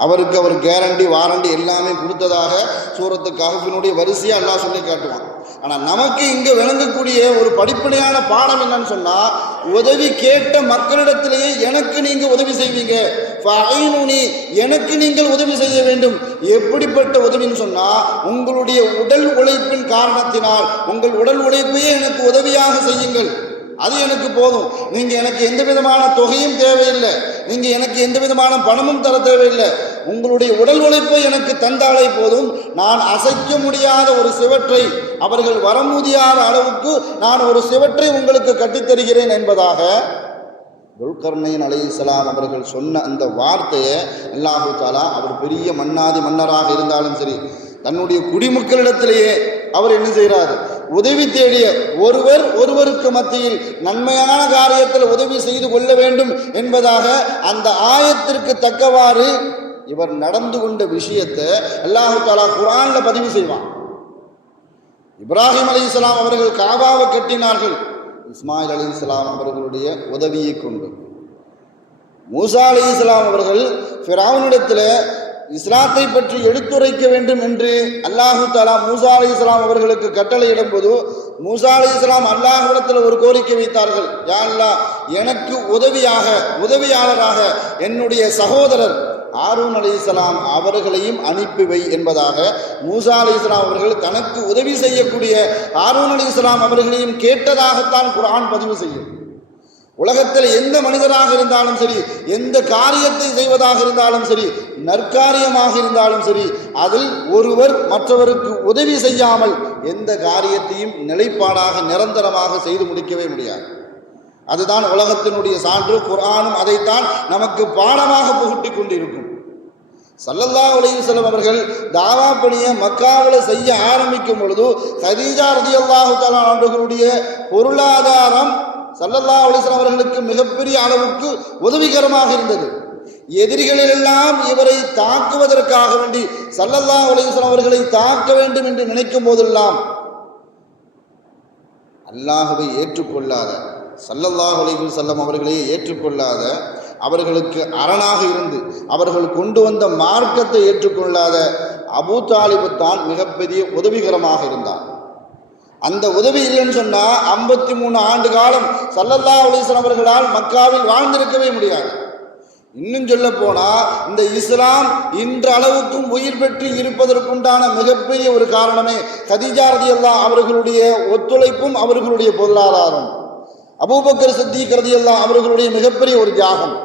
அவருக்கு அவர் கேரண்டி வாரண்டி எல்லாமே கொடுத்ததாக சூரத்து கஹ்ஃபினுடைய வரிசையாக அல்லாஹ் சொல்லி காட்டுவான். ஆனால் நமக்கு இங்கே விளங்கக்கூடிய ஒரு படிப்படையான பாடம் என்னன்னு சொன்னால், உதவி கேட்ட மக்களிடத்திலேயே எனக்கு நீங்கள் உதவி செய்வீங்க, ஃபஅஈனூனி எனக்கு நீங்கள் உதவி செய்ய வேண்டும். எப்படிப்பட்ட உதவின்னு சொன்னால், உங்களுடைய உடல் உழைப்பின் காரணத்தினால் உங்கள் உடல் உழைப்பையே எனக்கு உதவியாக செய்யுங்கள், அது எனக்கு போதும். நீங்கள் எனக்கு எந்த விதமான தொகையும் தேவையில்லை, நீங்கள் எனக்கு எந்த விதமான பணமும் தர தேவையில்லை, உங்களுடைய உடல் உழைப்பை எனக்கு தந்தாலே போதும். நான் அசைக்க முடியாத ஒரு சிவற்றை, அவர்கள் வர முடியாத அளவுக்கு நான் ஒரு சிவற்றை உங்களுக்கு கட்டித்தருகிறேன் என்பதாக துல்கர்னைன் அலைஹிஸ்ஸலாம் அவர்கள் சொன்ன அந்த வார்த்தையை அல்லாஹு தஆலா, அவர் பெரிய மன்னாதி மன்னராக இருந்தாலும் சரி, தன்னுடைய குடிமக்களிடத்திலேயே அவர் என்ன செய்கிறார், உதவி தேடிய ஒருவருக்கு மத்தியில் நன்மையான காரியத்தில் உதவி செய்து கொள்ள வேண்டும் என்பதாக அந்த ஆயத்திற்கு தக்கவாறு இவர் நடந்து கொண்ட விஷயத்தை அல்லாஹ் தஆலா குர்ஆன்ல பதிவு செய்வான். இப்ராஹிம் அலைஹிஸ்ஸலாம் அவர்கள் காபாவை கட்டினார்கள் இஸ்மாயில் அலைஹிஸ்ஸலாம் அவர்களுடைய உதவியை கொண்டு. மூசா அலைஹிஸ்ஸலாம் அவர்கள் ஃபிரௌனிடத்தில் இஸ்லாத்தை பற்றி எடுத்துரைக்க வேண்டும் என்று அல்லாஹு தஆலா மூசா அலைஹிஸ்ஸலாம் அவர்களுக்கு கட்டளையிடும் போது மூசா அலைஹிஸ்ஸலாம் அல்லாஹ்விடத்தில் ஒரு கோரிக்கை வைத்தார்கள். யா அல்லாஹ், எனக்கு உதவியாளராக என்னுடைய சகோதரர் ஹாரூன் அலைஹிஸ்ஸலாம் அவர்களையும் அனுப்பி வை என்பதாக மூசா அலைஹிஸ்ஸலாம் அவர்கள் தனக்கு உதவி செய்யக்கூடிய ஹாரூன் அலைஹிஸ்ஸலாம் அவர்களையும் கேட்டதாகத்தான் குர்ஆன் பதிவு செய்யும். உலகத்தில் எந்த மனிதராக இருந்தாலும் சரி, எந்த காரியத்தை செய்வதாக இருந்தாலும் சரி, நற்காரியமாக இருந்தாலும் சரி, அதில் ஒருவர் மற்றவருக்கு உதவி செய்யாமல் எந்த காரியத்தையும் நிலைப்பாடாக நிரந்தரமாக செய்து முடிக்கவே முடியாது. அதுதான் உலகத்தினுடைய சான்று. குர்ஆனும் அதைத்தான் நமக்கு பாடமாக புகட்டி கொண்டிருக்கும். ஸல்லல்லாஹு அலைஹி வஸல்லம் அவர்கள் தாவா பணியை மக்காவில் செய்ய ஆரம்பிக்கும் பொழுது கதீஜா ரலியல்லாஹு தஆலா அவர்களுடைய பொருளாதாரம் ஸல்லல்லாஹு அலைஹி வஸல்லம் அவர்களுக்கு மிகப்பெரிய அளவுக்கு உதவிகரமாக இருந்தது. எதிரிகளெல்லாம் இவரை தாக்குவதற்காக வேண்டி ஸல்லல்லாஹு அலைஹி வஸல்லம் அவர்களை தாக்க வேண்டும் என்று நினைக்கும் போதெல்லாம் அல்லாஹ்வை ஏற்றுக்கொள்ளாத, ஸல்லல்லாஹு அலைஹி வஸல்லம் அவர்களையே ஏற்றுக்கொள்ளாத, அவர்களுக்கு அரணாக இருந்து அவர்கள் கொண்டு வந்த மார்க்கத்தை ஏற்றுக்கொள்ளாத அபூ தாலிப் தான் மிகப்பெரிய உதவிகரமாக இருந்தார். அந்த உதவி இல்லைன்னு சொன்னால் 53 ஆண்டு காலம் ஸல்லல்லாஹு அலைஹி வஸல்லம் அவர்களால் மக்காவில் வாழ்ந்திருக்கவே முடியாது. இன்னும் சொல்ல போனால் இந்த இஸ்லாம் இன்ற அளவுக்கும் உயிர் பெற்று இருப்பதற்குண்டான மிகப்பெரிய ஒரு காரணமே கதீஜா ரலியல்லாஹு அவர்களுடைய ஒத்துழைப்பும் அவர்களுடைய பொருளாதாரம். அபூபக்கர் சித்தீக் ரலியல்லாஹு அவர்களுடைய மிகப்பெரிய ஒரு தியாகம்,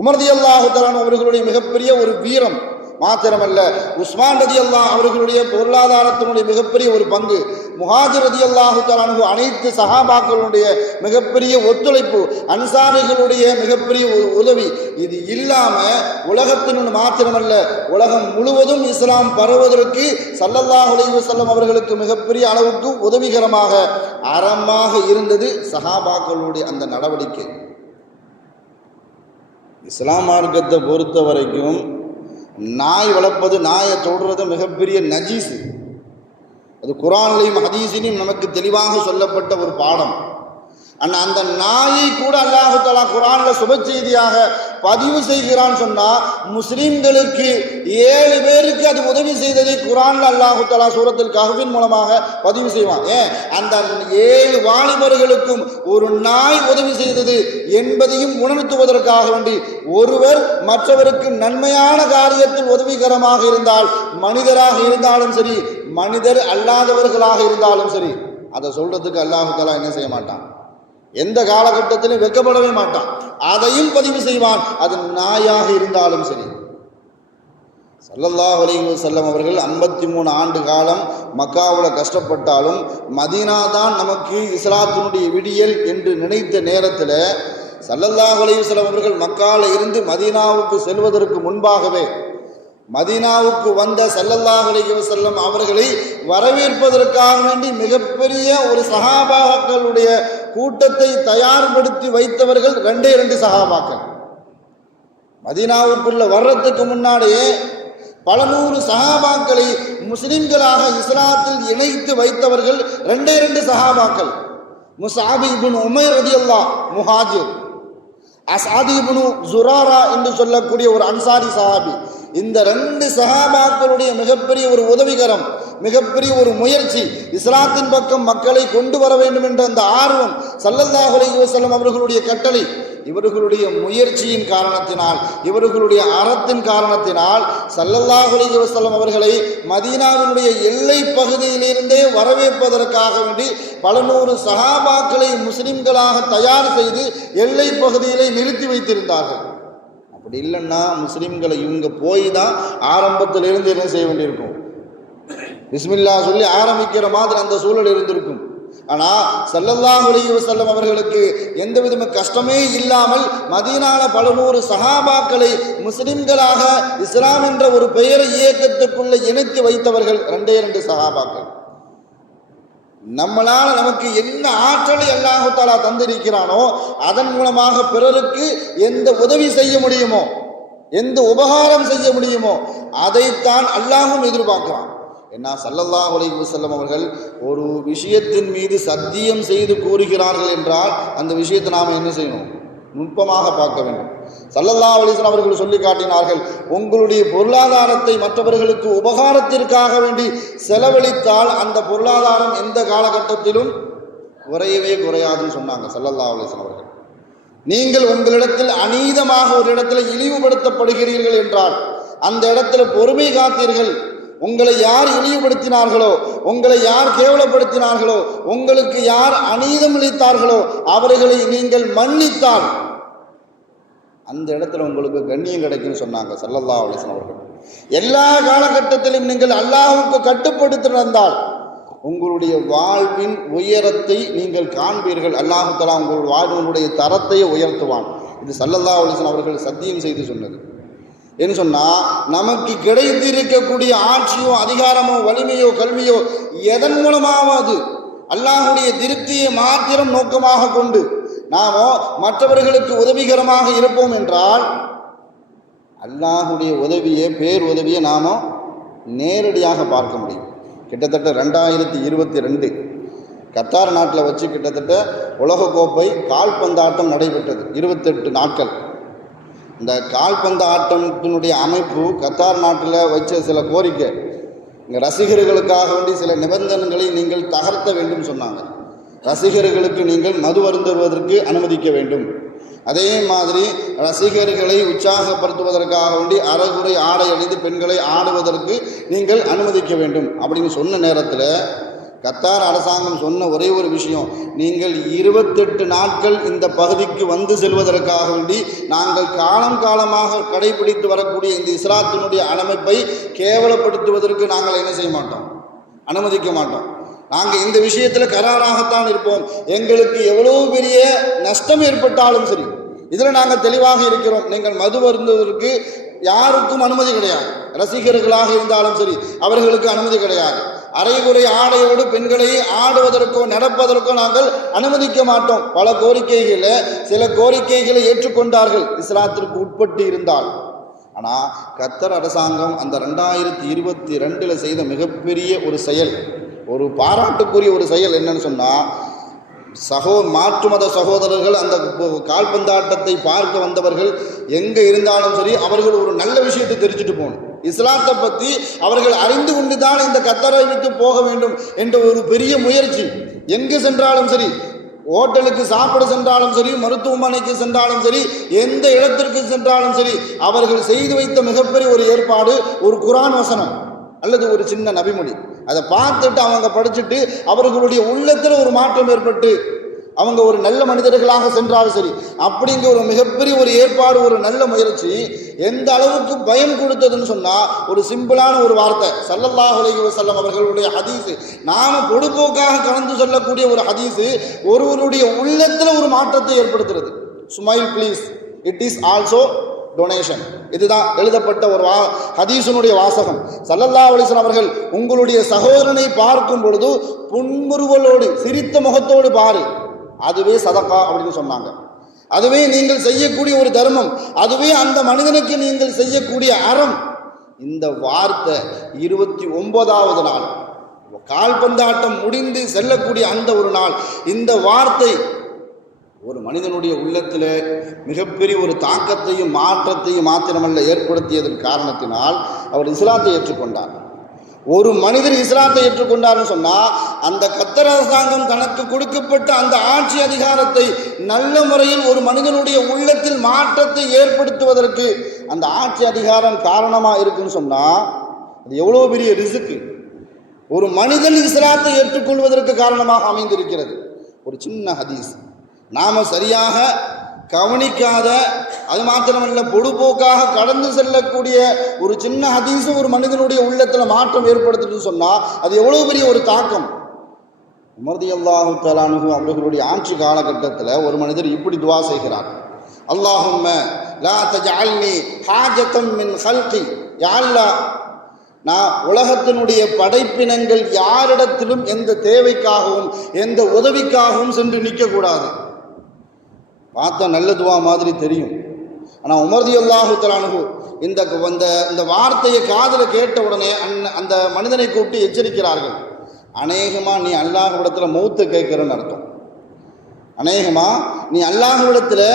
உமர் ரலியல்லாஹு தஆலா அவர்களுடைய மிகப்பெரிய ஒரு வீரம் மாத்திரமல்ல, உஸ்மான் ரலியல்லாஹு அவர்களுடைய பொருளாதாரத்தினுடைய மிகப்பெரிய ஒரு பங்கு, முஹாஜிர் ரலியல்லாஹு தஆலா அனைத்து சஹாபாக்களுடைய மிகப்பெரிய ஒத்துழைப்பு, அன்சாரிகளுடைய மிகப்பெரிய ஒரு உதவி, இது இல்லாமல் உலகத்தினுடைய மாத்திரமல்ல உலகம் முழுவதும் இஸ்லாம் பரவுவதற்கு ஸல்லல்லாஹு அலைஹி வஸல்லம் அவர்களுக்கு மிகப்பெரிய அளவுக்கு உதவிகரமாக அறமாக இருந்தது சஹாபாக்களுடைய அந்த நடவடிக்கை. இஸ்லாம் மார்க்கத்தை பொறுத்த வரைக்கும் நாய் வளர்ப்பது, நாயை தொடுறது மிகப்பெரிய நஜீஸு. அது குர்ஆன்லையும் ஹதீஸிலும் நமக்கு தெளிவாக சொல்லப்பட்ட ஒரு பாடம். ஆனால் அந்த நாயை கூட அல்லாஹ் தஆலா குர்ஆனில் சுப செய்தியாக பதிவு செய்கிறான்னு சொன்னால் முஸ்லீம்களுக்கு 7 பேருக்கு அது உதவி செய்ததை குர்ஆனில் அல்லாஹ் தஆலா சூரத்துல் கஹ்ஃபின் மூலமாக பதிவு செய்வான். ஏன் அந்த 7 வாலிபர்களுக்கும் ஒரு நாய் உதவி செய்தது என்பதையும் உணர்த்துவதற்காக வேண்டி ஒருவர் மற்றவருக்கு நன்மையான காரியத்தில் உதவிகரமாக இருந்தால், மனிதராக இருந்தாலும் சரி மனிதர் அல்லாதவர்களாக இருந்தாலும் சரி, அதை சொல்றதுக்கு அல்லாஹ் தஆலா என்ன செய்ய மாட்டான், எந்த காலகட்டத்திலும் வெட்கப்படவே மாட்டான். அதையும் பதிவு செய்வான், அது நாயாக இருந்தாலும் சரி. ஸல்லல்லாஹு அலைஹி வஸல்லம் அவர்கள் 53 ஆண்டு காலம் மக்காவில் கஷ்டப்பட்டாலும் மதீனா தான் நமக்கு இஸ்லாத்தினுடைய விடியல் என்று நினைத்த நேரத்தில் ஸல்லல்லாஹு அலைஹி வஸல்லம் அவர்கள் மக்காவில் இருந்து மதீனாவுக்கு செல்வதற்கு முன்பாகவே மதீனாவுக்கு வந்த ஸல்லல்லாஹு அலைஹி வஸல்லம் அவர்களை வரவேற்பதற்காக வேண்டி மிகப்பெரிய ஒரு சஹாபாக்களுடைய கூட்டத்தை தயார்படுத்தி வைத்தவர்கள் 2 சஹாபாக்கள். மதீனாவுக்குள்ள வர்றதுக்கு முன்னாடியே பல 100 சஹாபாக்களை முஸ்லிம்களாக இஸ்லாத்தில் இணைத்து வைத்தவர்கள் 2 சஹாபாக்கள். முஸ்அப் இப்னு உமைர் ரலியல்லாஹு முஹாஜிர், அஸ்அத் இப்னு ஜுராரா என்று சொல்லக்கூடிய ஒரு அன்சாரி சஹாபி. இந்த 2 சஹாபாக்களுடைய மிகப்பெரிய ஒரு உதவிகரம், மிகப்பெரிய ஒரு முயற்சி, இஸ்லாத்தின் பக்கம் மக்களை கொண்டு வர வேண்டும் என்ற அந்த ஆர்வம், ஸல்லல்லாஹு அலைஹி வஸல்லம் அவர்களுடைய கட்டளை, இவர்களுடைய முயற்சியின் காரணத்தினால், இவர்களுடைய அறத்தின் காரணத்தினால் ஸல்லல்லாஹு அலைஹி வஸல்லம் அவர்களை மதீனாவினுடைய எல்லை பகுதியிலிருந்தே வரவேற்பதற்காக வேண்டி பல 100 சஹாபாக்களை முஸ்லிம்களாக தயார் செய்து எல்லை பகுதியிலே நிறுத்தி வைத்திருந்தார்கள். அப்படி இல்லைன்னா முஸ்லிம்களை இவங்க போய் தான் ஆரம்பத்திலிருந்து என்ன செய்ய வேண்டியிருக்கும், பிஸ்மில்லா சொல்லி ஆரம்பிக்கிற மாதிரி அந்த சூழல் இருந்திருக்கும். ஆனால் ஸல்லல்லாஹு அலைஹி வஸல்லம் அவர்களுக்கு எந்த விதமான கஷ்டமே இல்லாமல் மதீனால பல 100 சஹாபாக்களை முஸ்லிம்களாக இஸ்லாம் என்ற ஒரு பெயரை இயக்கத்துக்குள்ள இணைத்து வைத்தவர்கள் 2 சஹாபாக்கள். நம்மளால் நமக்கு என்ன ஆற்றலை அல்லாஹ் தஆலா தந்திருக்கிறானோ அதன் மூலமாக பிறருக்கு எந்த உதவி செய்ய முடியுமோ, எந்த உபகாரம் செய்ய முடியுமோ அதைத்தான் அல்லாஹ்வும் எதிர்பார்க்கிறான். ஏன்னா ஸல்லல்லாஹு அலைஹி வஸல்லம் அவர்கள் ஒரு விஷயத்தின் மீது சத்தியம் செய்து கூறுகிறார்கள் என்றால் அந்த விஷயத்தை நாம் என்ன செய்யணும், நுட்பமாக பார்க்க வேண்டும். ஸல்லல்லாஹு அலைஹி வஸல்லம் அவர்கள் சொல்லி காட்டினார்கள், உங்களுடைய பொருளாதாரத்தை மற்றவர்களுக்கு உபகாரத்திற்காக வேண்டி செலவழித்தால் அந்த பொருளாதாரம் எந்த காலகட்டத்திலும் குறையவே குறையாதுன்னு சொன்னாங்க ஸல்லல்லாஹு அலைஹி வஸல்லம் அவர்கள். நீங்கள் உங்களிடத்தில் அநீதமாக ஒரு இடத்துல இழிவுபடுத்தப்படுகிறீர்கள் என்றால் அந்த இடத்துல பொறுமை காத்தீர்கள். உங்களை யார் இழிவுபடுத்தினார்களோ, உங்களை யார் கேவலப்படுத்தினார்களோ, உங்களுக்கு யார் அநீதம் இழைத்தார்களோ அவர்களை நீங்கள் மன்னித்தால் அந்த இடத்துல உங்களுக்கு கண்ணியம் கிடைக்கும்னு சொன்னாங்க ஸல்லல்லாஹு அலைஹி வஸல்லம் அவர்கள். எல்லா காலகட்டத்திலும் நீங்கள் அல்லாஹ்வுக்கு கட்டுப்பட்டு நடந்தால் உங்களுடைய வாழ்வின் உயரத்தை நீங்கள் காண்பீர்கள். அல்லாஹ் தஆலா உங்கள் வாழ்வினுடைய தரத்தை உயர்த்துவான். இது ஸல்லல்லாஹு அலைஹி வஸல்லம் அவர்கள் சத்தியம் செய்து சொன்னது. என்று சொன்னால் நமக்கு கிடைத்திருக்கக்கூடிய ஆட்சியோ அதிகாரமோ வலிமையோ கல்வியோ எதன் மூலமாவது அல்லாஹுடைய திருப்தியை மாத்திரம் நோக்கமாக கொண்டு நாமோ மற்றவர்களுக்கு உதவிகரமாக இருப்போம் என்றால் அல்லாஹுடைய உதவியை பேர் உதவியை நாம நேரடியாக பார்க்க முடியும். கிட்டத்தட்ட 2022 கத்தார் நாட்டில் வச்சு கிட்டத்தட்ட உலகக்கோப்பை கால்பந்தாட்டம் நடைபெற்றது 28 நாட்கள். இந்த கால்பந்து ஆட்டத்தினுடைய அமைப்பு கத்தார் நாட்டில் வச்ச சில கோரிக்கை, இங்கே ரசிகர்களுக்காக வேண்டி சில நிபந்தனைகளை நீங்கள் தகர்த்த வேண்டும் சொன்னாங்க. ரசிகர்களுக்கு நீங்கள் மது அருந்துவதற்கு அனுமதிக்க வேண்டும். அதே மாதிரி ரசிகர்களை உற்சாகப்படுத்துவதற்காக வேண்டி அரைகுறை ஆடை அணிந்து பெண்களை ஆடுவதற்கு நீங்கள் அனுமதிக்க வேண்டும் அப்படின்னு சொன்ன நேரத்தில் கத்தார் அரசாங்கம் சொன்ன ஒரே ஒரு விஷயம், நீங்கள் 28 நாட்கள் இந்த பகுதிக்கு வந்து செல்வதற்காக வேண்டி நாங்கள் காலமாக கடைபிடித்து வரக்கூடிய இந்த இஸ்லாத்தினுடைய அமைப்பை கேவலப்படுத்துவதற்கு நாங்கள் என்ன செய்ய மாட்டோம், அனுமதிக்க மாட்டோம். நாங்கள் இந்த விஷயத்தில் கராராகத்தான் இருப்போம். எங்களுக்கு எவ்வளோ பெரிய நஷ்டம் ஏற்பட்டாலும் சரி இதில் நாங்கள் தெளிவாக இருக்கிறோம். நீங்கள் மது அருந்துவதற்கு யாருக்கும் அனுமதி கிடையாது. ரசிகர்களாக இருந்தாலும் சரி அவர்களுக்கு அனுமதி கிடையாது. அரைகுறை ஆடையோடு பெண்களை ஆடுவதற்கோ நடப்பதற்கோ நாங்கள் அனுமதிக்க மாட்டோம். பல கோரிக்கைகளில் சில கோரிக்கைகளை ஏற்றுக்கொண்டார்கள் இஸ்லாத்திற்கு உட்பட்டு இருந்தால். ஆனால் கத்தர் அரசாங்கம் அந்த 2022 செய்த மிகப்பெரிய ஒரு செயல், ஒரு பாராட்டுக்குரிய ஒரு செயல் என்னன்னு சொன்னால், மாற்று மத சகோதரர்கள் அந்த கால்பந்தாட்டத்தை பார்க்க வந்தவர்கள் எங்கே இருந்தாலும் சரி அவர்கள் ஒரு நல்ல விஷயத்தை தெரிஞ்சுட்டு போகணும். இஸ்லாத்தை பற்றி அவர்கள் அறிந்து கொண்டு தான் இந்த கத்தரை விட்டு போக வேண்டும் என்ற ஒரு பெரிய முயற்சி. எங்கு சென்றாலும் சரி, ஹோட்டலுக்கு சாப்பிட சென்றாலும் சரி, மருத்துவமனைக்கு சென்றாலும் சரி, எந்த இடத்திற்கு சென்றாலும் சரி அவர்கள் செய்து வைத்த மிகப்பெரிய ஒரு ஏற்பாடு ஒரு குர்ஆன் வசனம் அல்லது ஒரு சின்ன நபிமொழி. அதை பார்த்துட்டு அவங்க படிச்சுட்டு அவர்களுடைய உள்ளத்தில் ஒரு மாற்றம் ஏற்பட்டு அவங்க ஒரு நல்ல மனிதர்களாக சென்றாலும் சரி அப்படிங்கிற ஒரு மிகப்பெரிய ஒரு ஏற்பாடு, ஒரு நல்ல முயற்சி. எந்த அளவுக்கு பயம் கொடுத்ததுன்னு சொன்னால், ஒரு சிம்பிளான ஒரு வார்த்தை ஸல்லல்லாஹு அலைஹி வஸல்லம் அவர்களுடைய ஹதீஸு, நாம் பொடுபோக்காக கலந்து சொல்லக்கூடிய ஒரு ஹதீஸு ஒருவருடைய உள்ளத்தில் ஒரு மாற்றத்தை ஏற்படுத்துறது. Smile please, it is also donation. இதுதான் எழுதப்பட்ட ஒரு ஹதீஸினுடைய வாசகம். ஸல்லல்லாஹு அலைஹி வஸல்லம் அவர்கள் உங்களுடைய சகோதரனை பார்க்கும் பொழுது புன்முறுவலோடு சிரித்த முகத்தோடு பாரு, அதுவே சதகா அப்படின்னு சொன்னாங்க. அதுவே நீங்கள் செய்யக்கூடிய ஒரு தர்மம், அதுவே அந்த மனிதனுக்கு நீங்கள் செய்யக்கூடிய அறம். இந்த வார்த்தை 29வது நாள் கால்பந்தாட்டம் முடிந்து செல்லக்கூடிய அந்த ஒரு நாள் இந்த வார்த்தை ஒரு மனிதனுடைய உள்ளத்தில் மிகப்பெரிய ஒரு தாக்கத்தையும் மாற்றத்தையும் மாத்திரமல்ல ஏற்படுத்தியதன் காரணத்தினால் அவர் இஸ்லாத்தை ஏற்றுக்கொண்டார். ஒரு மனிதன் இஸ்லாத்தை ஏற்றுக்கொண்டார்னு சொன்னால் அந்த கத்தர் அரசாங்கம் தனக்கு கொடுக்கப்பட்ட அந்த ஆட்சி அதிகாரத்தை நல்ல முறையில் ஒரு மனிதனுடைய உள்ளத்தில் மாற்றத்தை ஏற்படுத்துவதற்கு அந்த ஆட்சி அதிகாரம் காரணமாக இருக்குன்னு சொன்னால் அது எவ்வளோ பெரிய ரிஸ்க். ஒரு மனிதன் இஸ்லாத்தை ஏற்றுக்கொள்வதற்கு காரணமாக அமைந்திருக்கிறது. ஒரு சின்ன ஹதீஸ் நாம் சரியாக கவனிக்காத, அது மாத்திரமல்ல பொடுபோக்காக கடந்து செல்லக்கூடிய ஒரு சின்ன ஹதீஸும் ஒரு மனிதனுடைய உள்ளத்தில் மாற்றம் ஏற்படுத்துன்னு சொன்னால் அது எவ்வளோ பெரிய ஒரு தாக்கம். உமர் ரலியல்லாஹு தஆலா அன்ஹு அவர்களுடைய ஆட்சி காலகட்டத்தில் ஒரு மனிதர் இப்படி துவா செய்கிறார், அல்லாஹும்ம லா தஜஅல்னி ஹாஜதம் மின் ஹல்கி, யா அல்லாஹ் நான் உலகத்தினுடைய படைப்பினங்கள் யாரிடத்திலும் எந்த தேவைக்காகவும் எந்த உதவிக்காகவும் சென்று நிற்கக்கூடாது. பார்த்தா நல்ல துவா மாதிரி தெரியும். ஆனால் உமர் ரலியல்லாஹு தஆலா அன்ஹு இந்த வார்த்தையை காதில் கேட்ட உடனே அந்த மனிதனை கூப்பிட்டு எச்சரிக்கிறார்கள். அநேகமாக நீ அல்லாஹ்விடத்தில் மௌத்தை கேட்கிறன்னு அர்த்தம். அநேகமாக நீ அல்லாஹ்விடத்தில்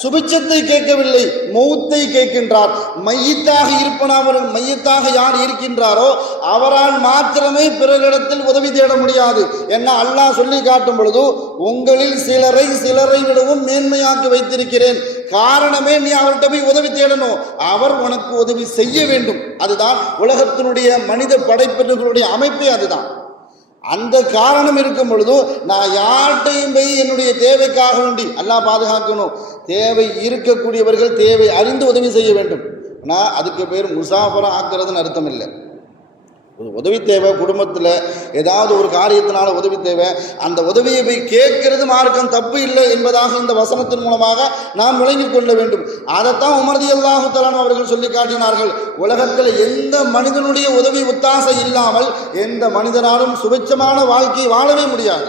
சுபிட்சத்தை கேட்கவில்லை, மௌத்தை கேட்கின்றார். மையத்தாக இருப்பவர், மையத்தாக யார் இருக்கின்றாரோ அவரால் மாத்திரமே பிறரிடத்தில் உதவி தேட முடியாது. என்ன அல்லாஹ் சொல்லி காட்டும் பொழுது, உங்களில் சிலரை விடவும் மேன்மையாக்கி வைத்திருக்கிறேன். காரணமே நீ அவர்கிட்ட போய் உதவி தேடணும், அவர் உனக்கு உதவி செய்ய வேண்டும். அதுதான் உலகத்தினுடைய மனித படைப்பினர்களுடைய அமைப்பே அதுதான். அந்த காரணம் இருக்கும் பொழுது நான் யார்கிட்டையும் போய் என்னுடைய தேவைக்காக வேண்டி அல்லாஹ் பாதுகாக்கணும். தேவை இருக்கக்கூடியவர்கள் தேவை அறிந்து உதவி செய்ய வேண்டும். ஆனால் அதுக்கு பேர் முசாஃபரா ஆக்குறதுன்னு அர்த்தம் இல்லை. உதவி தேவை, குடும்பத்தில் ஏதாவது ஒரு காரியத்தினால உதவி தேவை, அந்த உதவியை போய் கேட்கறது மார்க்கம் தப்பு இல்லை என்பதாக இந்த வசனத்தின் மூலமாக நாம் விளங்கிக் கொள்ள வேண்டும். அதைத்தான் உமர் ரலியல்லாஹு தஆலா அவர்கள் சொல்லி காட்டினார்கள். உலகத்தில் எந்த மனிதனுடைய உதவி ஒத்தாசை இல்லாமல் எந்த மனிதனாலும் சுபிட்சமான வாழ்க்கையை வாழவே முடியாது.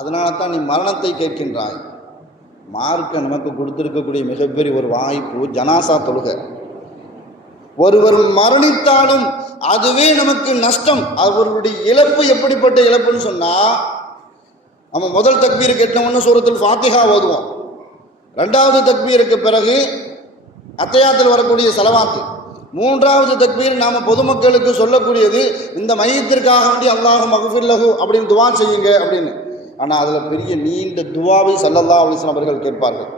அதனால தான் நீ மரணத்தை கேட்கின்றாய். மார்க்கம் நமக்கு கொடுத்திருக்கக்கூடிய மிகப்பெரிய ஒரு வாய்ப்பு ஜனாசா தொழுகை. ஒருவர் மரணித்தாலும் அதுவே நமக்கு நஷ்டம். அவருடைய இழப்பு எப்படிப்பட்ட இழப்புன்னு சொன்னா, நம்ம முதல் தக்பீர் கேட்டோம்னு சூரத்துல் ஃபாத்திஹா ஓதுவோம். ரெண்டாவது தக்பீருக்கு பிறகு அத்தஹியாத்தில் வரக்கூடிய ஸலவாத், மூன்றாவது தக்பீர் நாம் பொதுமக்களுக்கு சொல்லக்கூடியது இந்த மையத்திற்காக வேண்டி அல்லாஹு மக்ஃபிர் லஹு அப்படின்னு துவா செய்யுங்க அப்படின்னு. ஆனால் அதில் பெரிய நீண்ட துவாவை ஸல்லல்லாஹு அலைஹி வஸல்லம் அவர்கள் கேட்பார்கள்.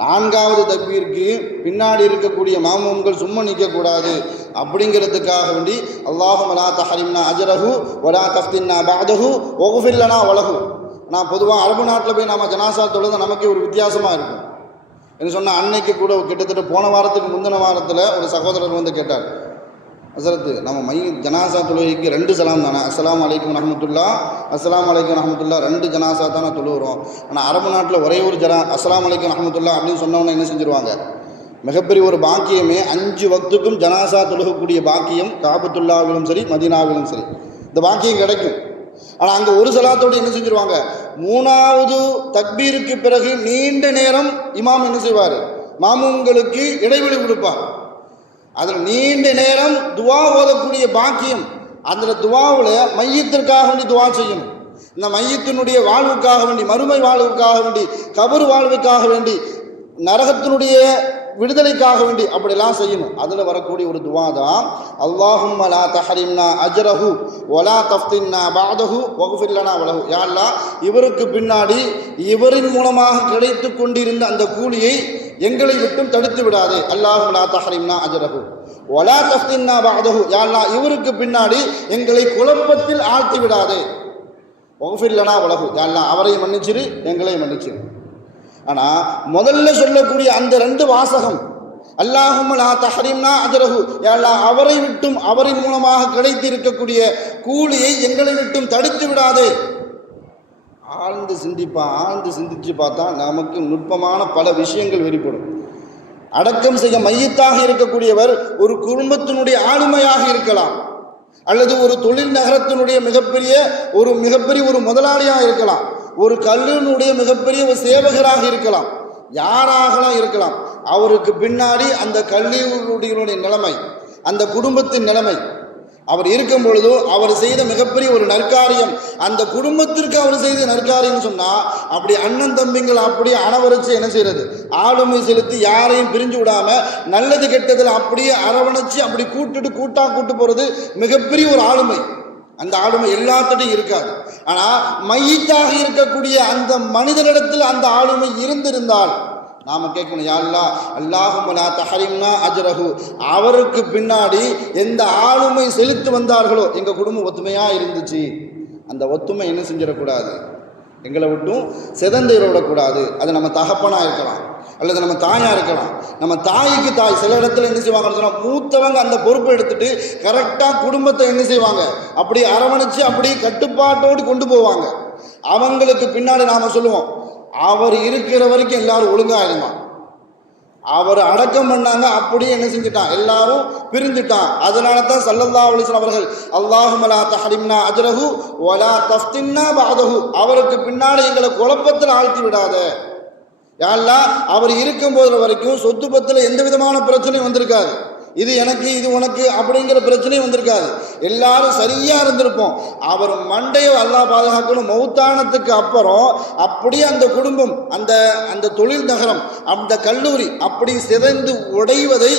நான்காவது தக்பீருக்கு பின்னாடி இருக்கக்கூடிய மாமூம்கள் சும்மா நிற்கக்கூடாது அப்படிங்கிறதுக்காக வேண்டி அல்லாஹும்ம லா தஹரிம்னா அஜ்ரஹு வலா தஃப்தின்னா பஅதஹு வக்ஃபிர் லனா வலஹு. நான் பொதுவாக அரபு நாட்டில் போய் நம்ம ஜனாசா தொழுது நமக்கே ஒரு வித்தியாசமாக இருக்கும். என்ன சொன்னால், அன்னைக்கு கூட கிட்டத்தட்ட போன வாரத்துக்கு முந்தின வாரத்தில் ஒரு சகோதரர் வந்து கேட்டார், ஹஸரத்து நம்ம ஜனாசா தொழுகைக்கு 2 சலாம் தானே, அஸ்ஸலாமு அலைக்கும் ரஹ்மத்துல்லா, அஸ்ஸலாமு அலைக்கும் ரஹ்மத்துல்லா, 2 ஜனாசா தானே தொழுகிறோம். ஆனால் அரபு நாட்டில் ஒரே ஒரு அஸ்ஸலாமு அலைக்கும் ரஹ்மத்துல்லா அப்படின்னு சொன்னவொன்னே என்ன செஞ்சுருவாங்க, மிகப்பெரிய ஒரு பாக்கியமே 5 வக்துக்கும் ஜனாசா தொழுகக்கூடிய பாக்கியம் காபத்துல்லாவிலும் சரி மதீனாவிலும் சரி இந்த பாக்கியம் கிடைக்கும். ஆனால் அங்கே ஒரு சலாத்தோடு என்ன செஞ்சுருவாங்க, 3வது தக்பீருக்கு பிறகு நீண்ட நேரம் இமாம் என்ன செய்வார், மாமூம்களுக்கு இடைவெளி கொடுப்பார். அதில் நீண்ட நேரம் துவா ஓதக்கூடிய பாக்கியம். அந்த துவாவில் மையத்திற்காக வேண்டி துவா செய்யணும். இந்த மையத்தினுடைய வாழ்வுக்காக வேண்டி, மறுமை வாழ்வுக்காக வேண்டி, கபர் வாழ்வுக்காக வேண்டி, நரகத்தினுடைய விடுதலைக்காக வேண்டி அப்படிலாம் செய்யணும். அதில் வரக்கூடிய ஒரு துவா தான் அல்லாஹும்ம லா தஹரிம்னா அஜ்ரஹு வலா தஃப்தின்னா பஅதஹு வக்ஃபிர் லனா வலஹு. யா அல்லாஹ், இவருக்கு பின்னாடி இவரின் மூலமாக கிடைத்து கொண்டிருந்த அந்த கூலியை எங்களை விட்டும் தடுத்து விடாதே. அல்லாஹும்ம லா தஹரிம்னா அஜ்ரஹு வலா தஃப்தின்னா பஅதஹு. யா அல்லாஹ், இவருக்கு பின்னாடி எங்களை குழப்பத்தில் ஆழ்த்தி விடாதே. வக்ஃபிர் லனா வலஹு. யா அல்லாஹ், அவரை மன்னிச்சிரு, எங்களை மன்னிச்சிரு. ஆனால் முதல்ல சொல்லக்கூடிய அந்த 2 வாசகம் அல்லாஹும்ம லா தஹரிம்னா அஜ்ரஹு, யா அல்லாஹ், அவரை விட்டும் அவரின் மூலமாக கிடைத்து இருக்கக்கூடிய கூலியை எங்களை விட்டும் தடுத்து விடாதே. ஆழ்ந்து சிந்திச்சு பார்த்தா நமக்கு நுட்பமான பல விஷயங்கள் வெளிப்படும். அடக்கம் செய்ய மையத்தாக இருக்கக்கூடியவர் ஒரு குடும்பத்தினுடைய ஆளுமையாக இருக்கலாம், அல்லது ஒரு தொழில் நகரத்தினுடைய மிகப்பெரிய ஒரு முதலாளியாக இருக்கலாம், ஒரு கல்லூரியினுடைய மிகப்பெரிய ஒரு சேவகராக இருக்கலாம், யாராகலாம் இருக்கலாம். அவருக்கு பின்னாடி அந்த கல்லூரியுடைய நிலைமை, அந்த குடும்பத்தின் நிலைமை, அவர் இருக்கும் பொழுதோ அவர் செய்த மிகப்பெரிய ஒரு நற்காரியம், அந்த குடும்பத்திற்கு அவர் செய்த நற்காரியம் சொன்னால் அப்படி அண்ணன் தம்பிங்கள் அப்படியே அணவரிச்சு என்ன செய்யறது, ஆளுமை செலுத்தி யாரையும் பிரிஞ்சு விடாம நல்லது கெட்டதில் அப்படியே அரவணைச்சு அப்படி கூட்டு போகிறது மிகப்பெரிய ஒரு ஆளுமை. அந்த ஆளுமை எல்லாத்திட்டையும் இருக்காது. ஆனால் மையத்தாக இருக்கக்கூடிய அந்த மனிதனிடத்தில் அந்த ஆளுமை இருந்திருந்தால் நாம் கேட்கணும், யா அல்லாஹ், அல்லாஹும்ம லா தஹரிம்னா அஜ்ரஹு, அவருக்கு பின்னாடி எந்த ஆளுமை செலுத்தி வந்தார்களோ எங்கள் குடும்பம் ஒத்துமையாக இருந்துச்சு. அந்த ஒத்துமை என்ன செஞ்சிடக்கூடாது, எங்களை விட்டும் சிதந்திர விடக்கூடாது. அது நம்ம தகப்பனாக இருக்கலாம், அல்லது நம்ம தாயாக இருக்கலாம். நம்ம தாய்க்கு தாய் சில இடத்துல என்ன செய்வாங்கன்னு சொன்னால், மூத்தவங்க அந்த பொறுப்பை எடுத்துட்டு கரெக்டாக குடும்பத்தை என்ன செய்வாங்க, அப்படி அரவணைச்சு அப்படி கட்டுப்பாட்டோடு கொண்டு போவாங்க. அவங்களுக்கு பின்னாடி நாம் சொல்லுவோம், அவர் இருக்கிற வரைக்கும் எல்லாரும் ஒழுங்காக இருந்தான், அவர் அடக்கம் பண்ணாங்க, அப்படியே என்ன செஞ்சுட்டான், எல்லாரும் பிரிஞ்சுட்டான். அதனால தான் ஸல்லல்லாஹு அலைஹி வஸல்லம் அவர்கள் அல்லாஹும்ம லா தஹரிம்னா அஜ்ரஹு வலா தஃப்தின்னா பஅதஹு, அவருக்கு பின்னாடி எங்களை குழப்பத்தில் ஆழ்த்தி விடாத. யா அல்லாஹ், அவர் இருக்கும்போது வரைக்கும் சொத்து பத்தில் எந்த விதமான பிரச்சனையும் வந்திருக்காது. இது எனக்கு இது உனக்கு அப்படிங்கிற பிரச்சனையும் வந்திருக்காது. எல்லாரும் சரியா இருந்திருப்போம். அவர் மண்டையை அல்லாஹ் பாதுகாக்கணும். மௌத்தானத்துக்கு அப்புறம் அப்படியே அந்த குடும்பம், அந்த அந்த தொழில் நகரம், அந்த கல்லூரி அப்படி சிதைந்து உடைவதை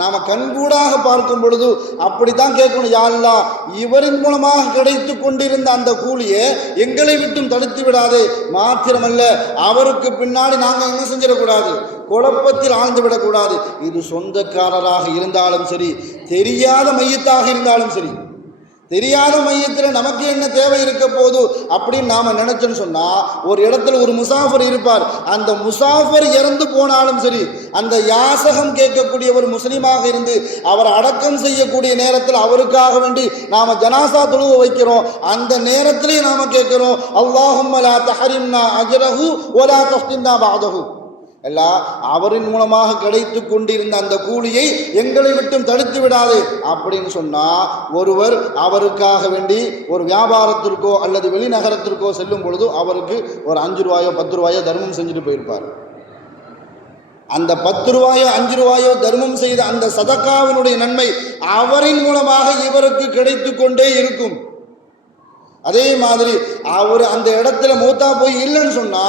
நாம் கண்கூடாக பார்க்கும் பொழுது அப்படித்தான் கேட்கணும், யா அல்லாஹ் இவரின் மூலமாக கிடைத்து கொண்டிருந்த அந்த கூலியை எங்களை விட்டும் தடுத்து விடாது. மாத்திரமல்ல, அவருக்கு பின்னாடி நாங்கள் என்ன செஞ்சிடக்கூடாது, குழப்பத்தில் ஆழ்ந்து விடக்கூடாது. இது சொந்தக்காரராக இருந்தாலும் சரி, தெரியாத மையத்தாக இருந்தாலும் சரி, தெரியாத மையத்தில் நமக்கு என்ன தேவை இருக்க போது அப்படின்னு நாம நினைச்சோன்னு சொன்னா, ஒரு இடத்துல ஒரு முசாஃபர் இருப்பார். அந்த முசாஃபர் இறந்து போனாலும் சரி, அந்த யாசகம் கேட்கக்கூடிய ஒரு முஸ்லீமாக இருந்து அவர் அடக்கம் செய்யக்கூடிய நேரத்தில் அவருக்காக வேண்டி நாம ஜனாசா தொழுவ வைக்கிறோம். அந்த நேரத்திலே நாம கேட்கிறோம், அல்லாஹும்ம லா தஹரிம்னா அஜ்ரஹு வலா தஃப்தின்னா பஅதஹு. எல்லாம் அவரின் மூலமாக கிடைத்து கொண்டிருந்த அந்த கூலியை எங்களை விட்டும் தடுத்து விடாது அப்படின்னு சொன்னா, ஒருவர் அவருக்காக வேண்டி ஒரு வியாபாரத்திற்கோ அல்லது வெளிநகரத்திற்கோ செல்லும் பொழுது அவருக்கு ஒரு 5 ரூபாயோ 10 ரூபாயோ தர்மம் செஞ்சுட்டு போயிருப்பார். அந்த 10 ரூபாயோ 5 ரூபாயோ தர்மம் செய்த அந்த சதக்காவினுடைய நன்மை அவரின் மூலமாக இவருக்கு கிடைத்து கொண்டே இருக்கும். அதே மாதிரி அவர் அந்த இடத்துல மூத்தா போய் இல்லைன்னு சொன்னா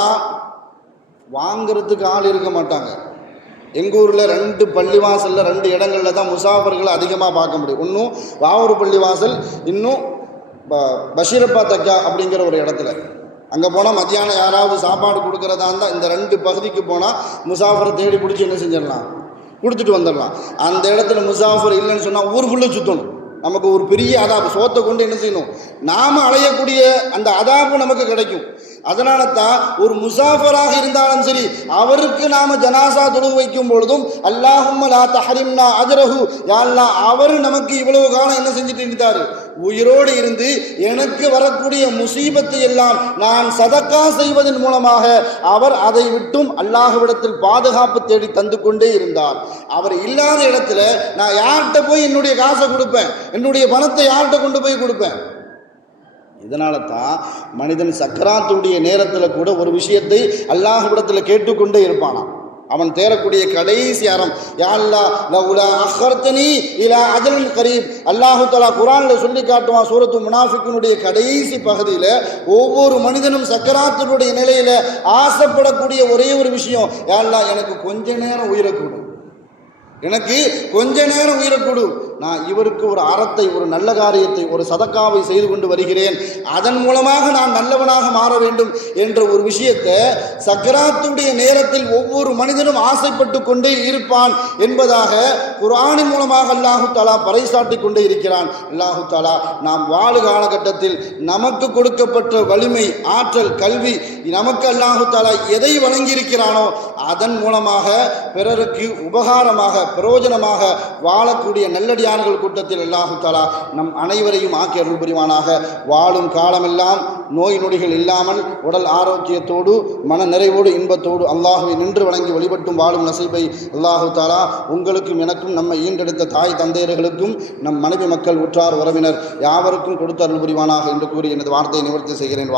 வாங்கிறதுக்கு ஆள் இருக்க மாட்டாங்க. எங்கள் ஊரில் 2 பள்ளிவாசலில் 2 இடங்களில் தான் முசாஃபர்களை அதிகமாக பார்க்க முடியும். இன்னும் வாவூர் பள்ளிவாசல், இன்னும் பஷீரப்பா தக்கா அப்படிங்கிற ஒரு இடத்துல. அங்கே போனால் மத்தியானம் யாராவது சாப்பாடு கொடுக்குறதா இருந்தால் இந்த 2 பகுதிக்கு போனால் முசாஃபரை தேடி பிடிச்சி என்ன செஞ்சிடலாம், கொடுத்துட்டு வந்துடலாம். அந்த இடத்துல முசாஃபர் இல்லைன்னு சொன்னால் ஊருக்குள்ளே சுற்றணும். நமக்கு ஒரு பெரிய அதாபு, சோத்தை கொண்டு என்ன செய்யணும், நாம் அலையக்கூடிய அந்த அதாபு நமக்கு கிடைக்கும். அதனால தான் ஒரு முசாஃபராக இருந்தாலும் சரி, அவருக்கு நாம ஜனாசா தொழு வைக்கும் பொழுதும் அல்லாஹும்ம லா தஹரிம்னா அஜ்ரஹு, யா அல்லாஹ் அவர் நமக்கு இவ்வளவு காலம் என்ன செஞ்சுட்டு இருந்தாரு, உயிரோடு இருந்து எனக்கு வரக்கூடிய முசீபத்தை எல்லாம் நான் சதக்கா செய்வதன் மூலமாக அவர் அதை விட்டும் அல்லாஹ்விடத்தில் பாதுகாப்பு தேடி தந்து கொண்டே இருந்தார். அவர் இல்லாத இடத்துல நான் யார்கிட்ட போய் என்னுடைய காசை கொடுப்பேன், என்னுடைய பணத்தை யார்கிட்ட கொண்டு போய் கொடுப்பேன்? இதனால தான் மனிதன் சக்கராத்துடைய நேரத்தில் கூட ஒரு விஷயத்தை அல்லாஹ்விடத்தில் கேட்டுக்கொண்டே இருப்பானாம். அவன் தேரக்கூடிய கடைசி அறம், யா அல்லாஹ் லவுலா அஹ்ர்தனி இலா அஜலின் கரீப். அல்லாஹு தஆலா குர்ஆனில் சொல்லி காட்டுவான். சூரத்து முனாஃபிக்குனுடைய கடைசி பகுதியில் ஒவ்வொரு மனிதனும் சக்கராத்துடைய நிலையில் ஆசைப்படக்கூடிய ஒரே ஒரு விஷயம், யா அல்லாஹ் எனக்கு கொஞ்ச நேரம் உயிரை கொடு, எனக்கு கொஞ்ச நேரம் உயிரை கொடு, நான் இவருக்கு ஒரு அறத்தை, ஒரு நல்ல காரியத்தை, ஒரு சதக்காவை செய்து கொண்டு வருகிறேன், அதன் மூலமாக நான் நல்லவனாக மாற வேண்டும் என்ற ஒரு விஷயத்தை சக்கராத்துடைய நேரத்தில் ஒவ்வொரு மனிதனும் ஆசைப்பட்டு கொண்டே இருப்பான் என்பதாக குர்ஆனின் மூலமாக அல்லாஹு தஆலா பறைசாட்டி கொண்டே இருக்கிறான். அல்லாஹு தஆலா நாம் வாழு காலகட்டத்தில் நமக்கு கொடுக்கப்பட்ட வலிமை, ஆற்றல், கல்வி, நமக்கு அல்லாஹு தஆலா எதை வழங்கியிருக்கிறானோ அதன் மூலமாக பிறருக்கு உபகாரமாக பிரயோஜனமாக வாழக்கூடிய நல்லடியார்கள் கூட்டத்தில் அல்லாஹு தஆலா நம் அனைவரையும் ஆக்கி அருள் புரிவானாக. வாழும் காலமெல்லாம் நோய் நொடிகள் இல்லாமல் உடல் ஆரோக்கியத்தோடு மன நிறைவோடு இன்பத்தோடு அல்லாஹுவை நின்று வணங்கி வழிபட்டும் வாழும் நசீபை அல்லாஹு தஆலா உங்களுக்கும் எனக்கும் நம்ம ஈண்டெடுத்த தாய் தந்தையர்களுக்கும் நம் மனைவி மக்கள் உற்றார் உறவினர் யாவருக்கும் கொடுத்து அருள் புரிவானாக என்று கூறி எனது வார்த்தையை நிவர்த்தி செய்கிறேன்.